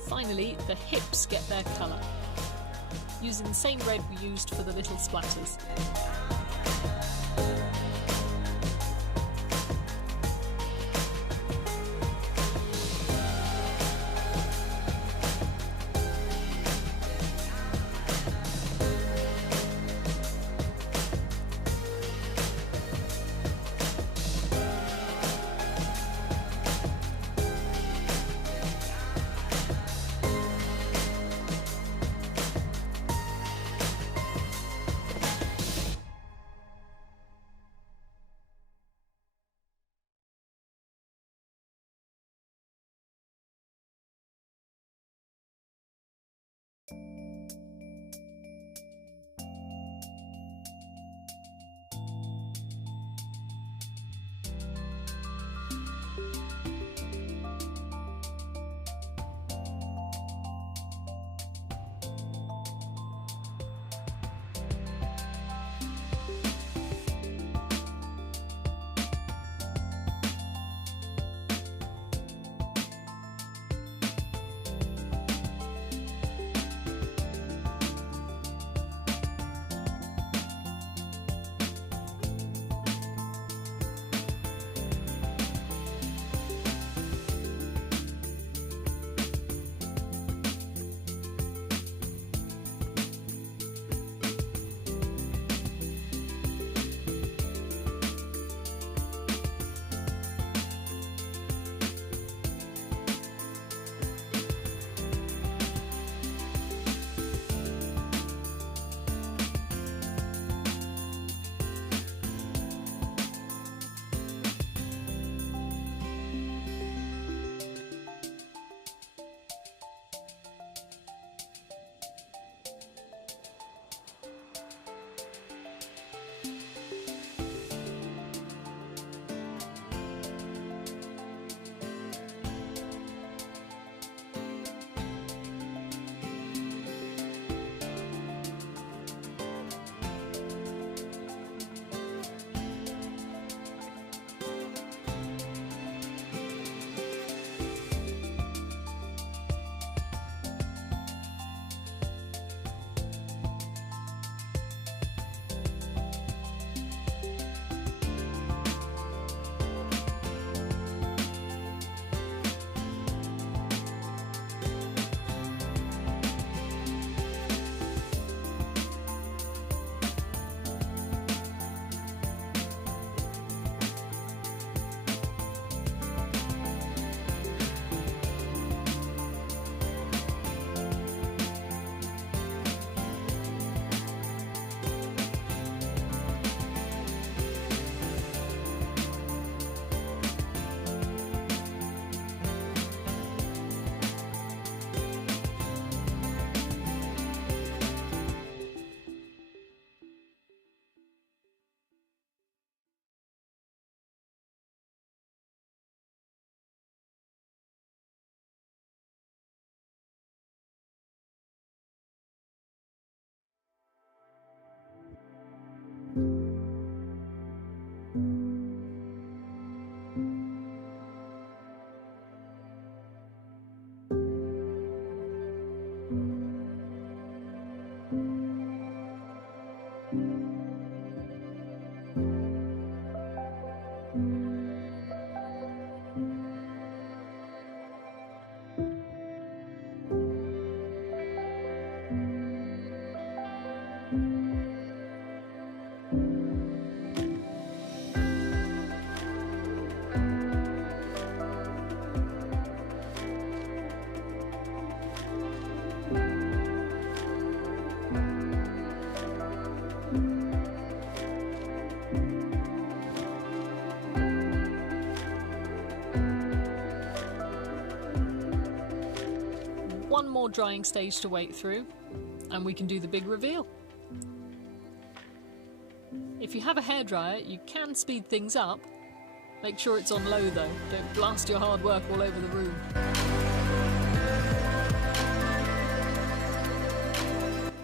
Finally, the hips get their colour, using the same red we used for the little splatters. one more drying stage to wait through, and we can do the big reveal. If you have a hairdryer, you can speed things up. Make sure it's on low though, don't blast your hard work all over the room.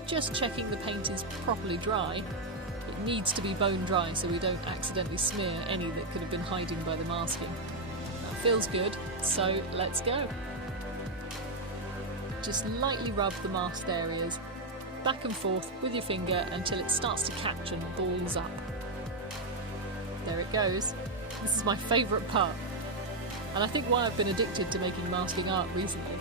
Just checking the paint is properly dry. It needs to be bone dry so we don't accidentally smear any that could have been hiding by the masking. That feels good, so let's go. Just lightly rub the masked areas back and forth with your finger until it starts to catch and balls up. There it goes. This is my favourite part, and I think why I've been addicted to making masking art recently.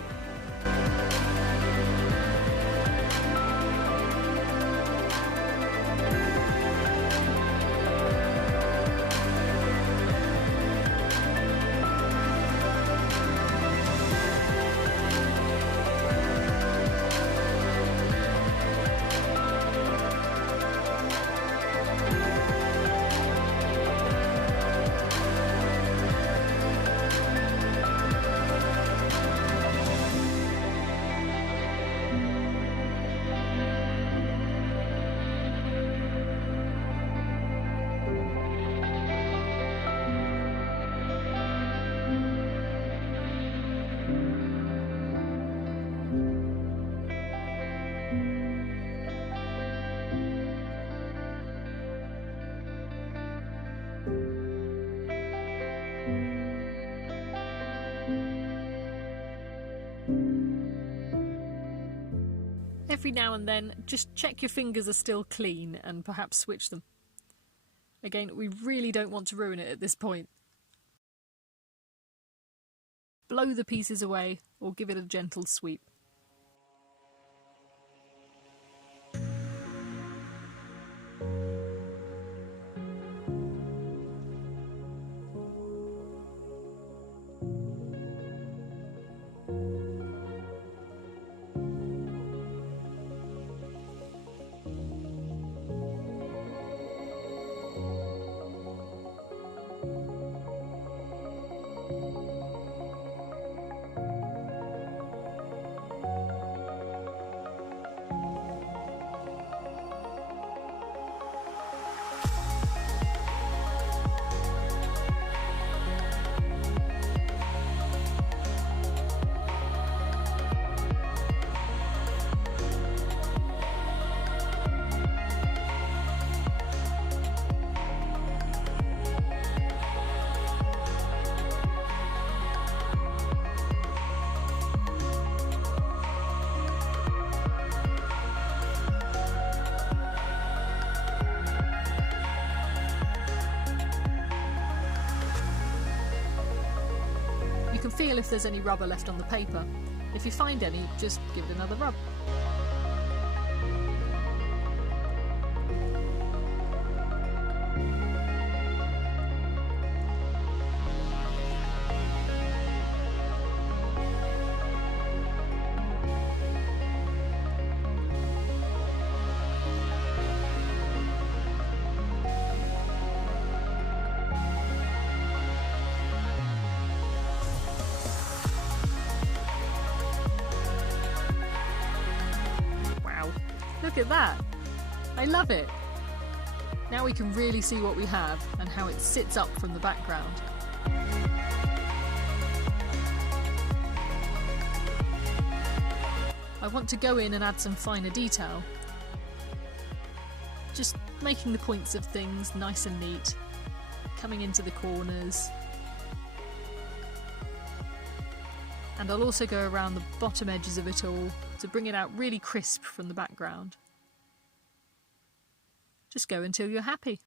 Every now and then, just check your fingers are still clean and perhaps switch them. Again, we really don't want to ruin it at this point. Blow the pieces away or give it a gentle sweep. You can feel if there's any rubber left on the paper. If you find any, just give it another rub. Look at that! I love it! Now we can really see what we have and how it sits up from the background. I want to go in and add some finer detail. Just making the points of things nice and neat, coming into the corners. And I'll also go around the bottom edges of it all to bring it out really crisp from the background. Just go until you're happy.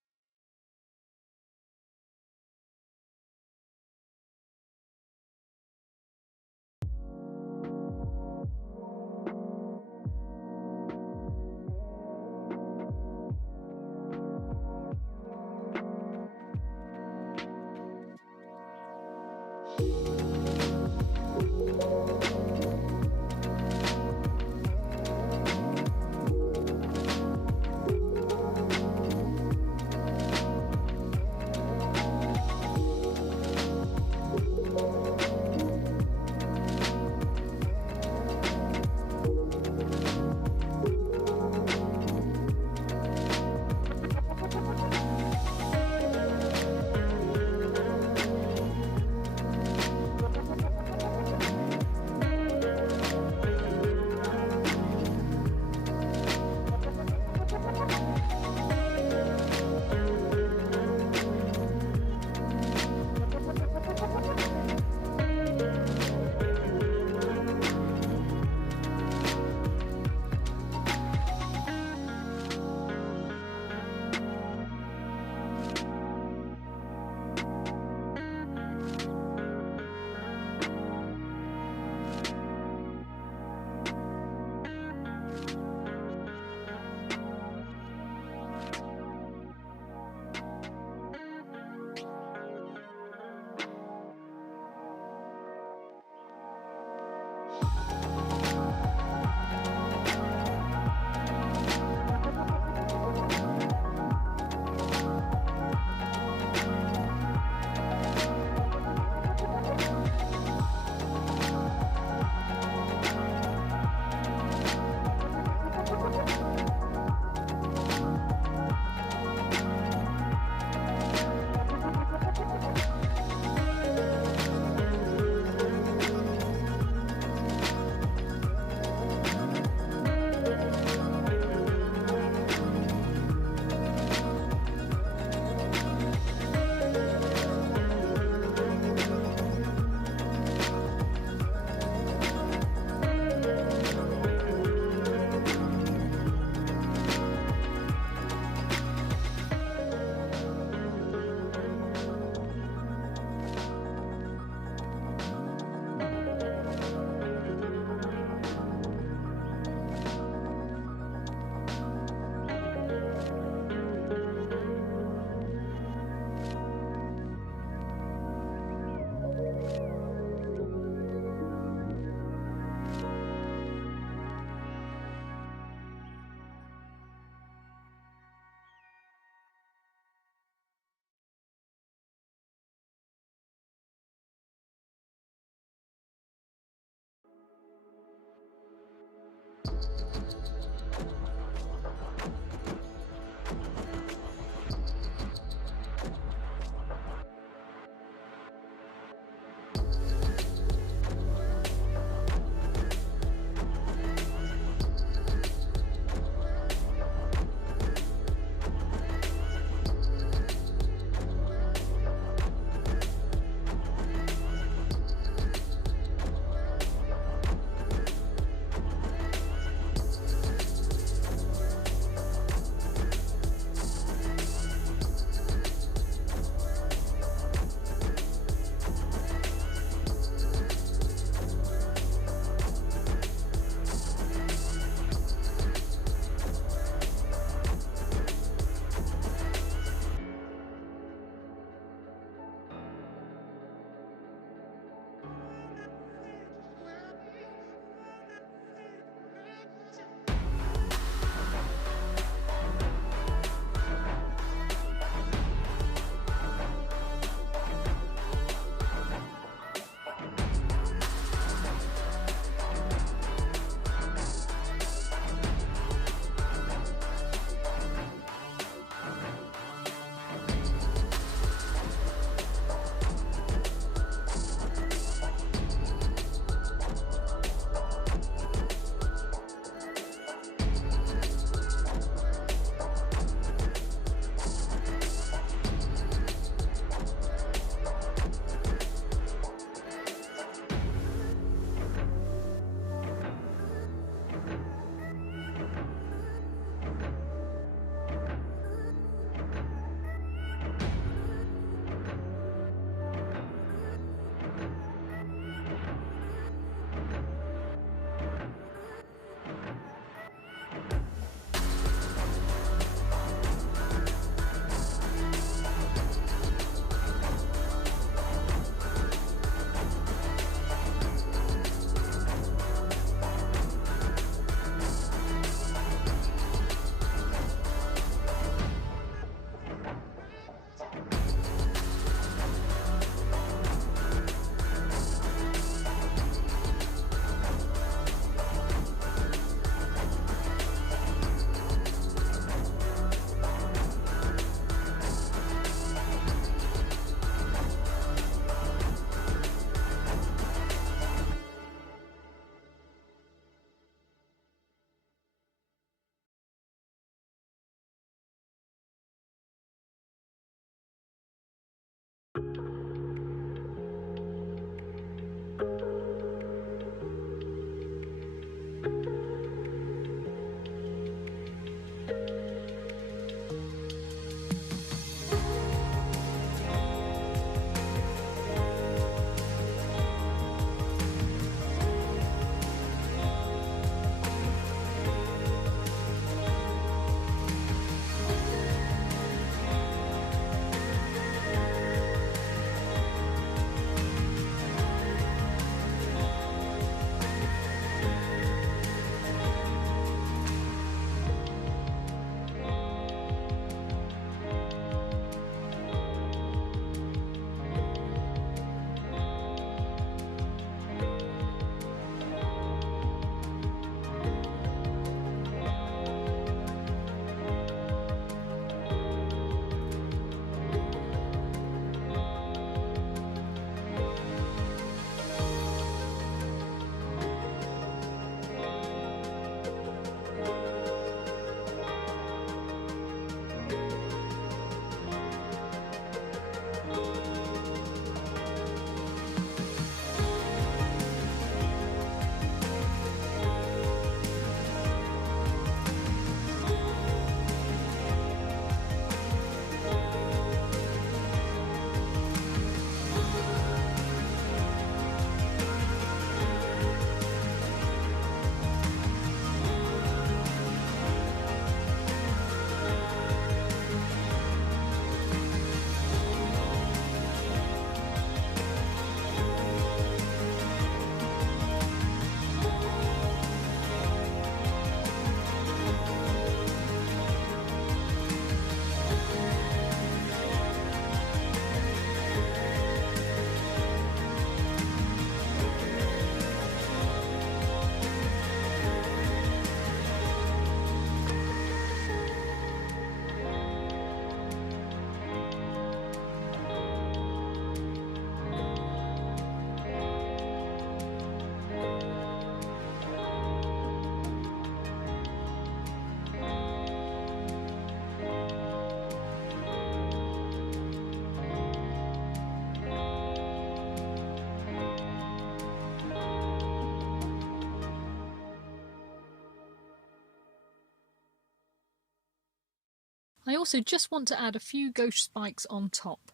I also just want to add a few gouache spikes on top.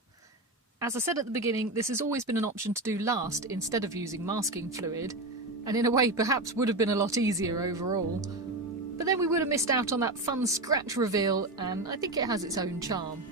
As I said at the beginning, this has always been an option to do last instead of using masking fluid, and in a way perhaps would have been a lot easier overall. But then we would have missed out on that fun scratch reveal, and I think it has its own charm.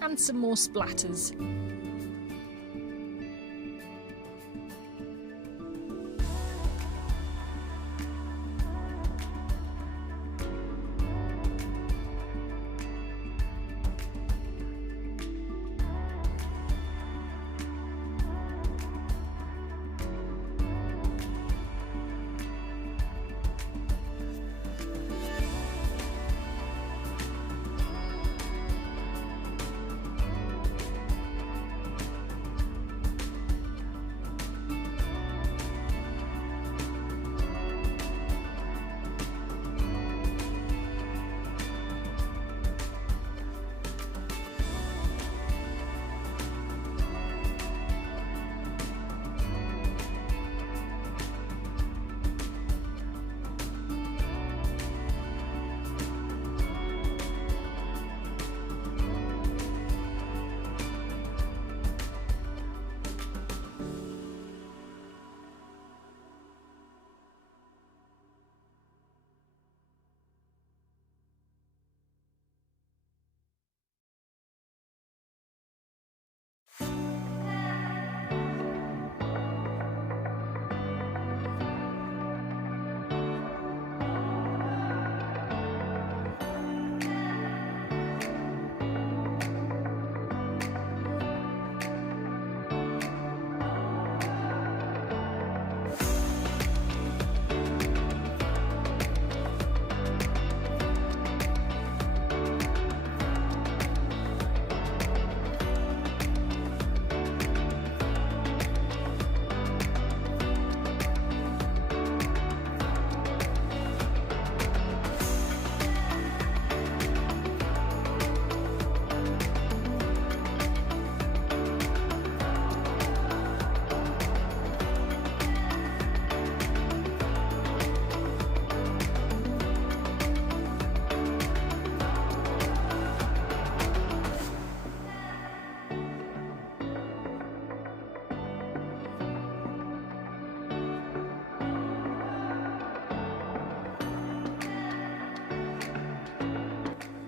And some more splatters.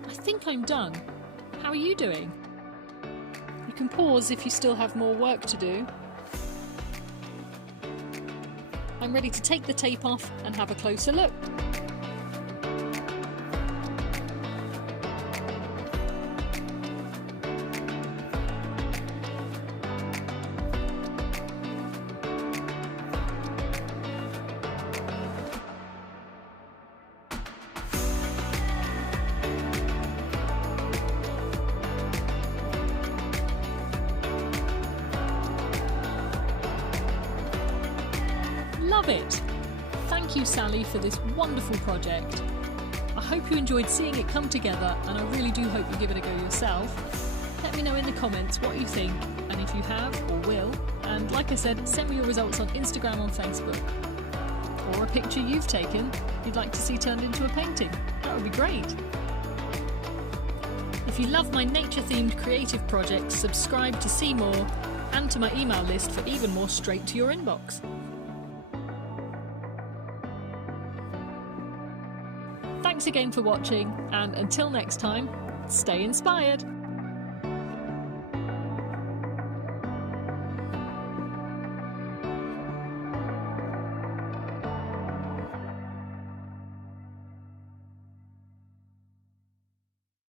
I think I'm done. How are you doing? You can pause if you still have more work to do. I'm ready to take the tape off and have a closer look. Love it! Thank you, Sally, for this wonderful project. I hope you enjoyed seeing it come together, and I really do hope you give it a go yourself. Let me know in the comments what you think, and if you have or will, and like I said, send me your results on Instagram or Facebook. Or a picture you've taken you'd like to see turned into a painting. That would be great. If you love my nature-themed creative projects, subscribe to see more, and to my email list for even more straight to your inbox. Thanks again for watching, and until next time, stay inspired!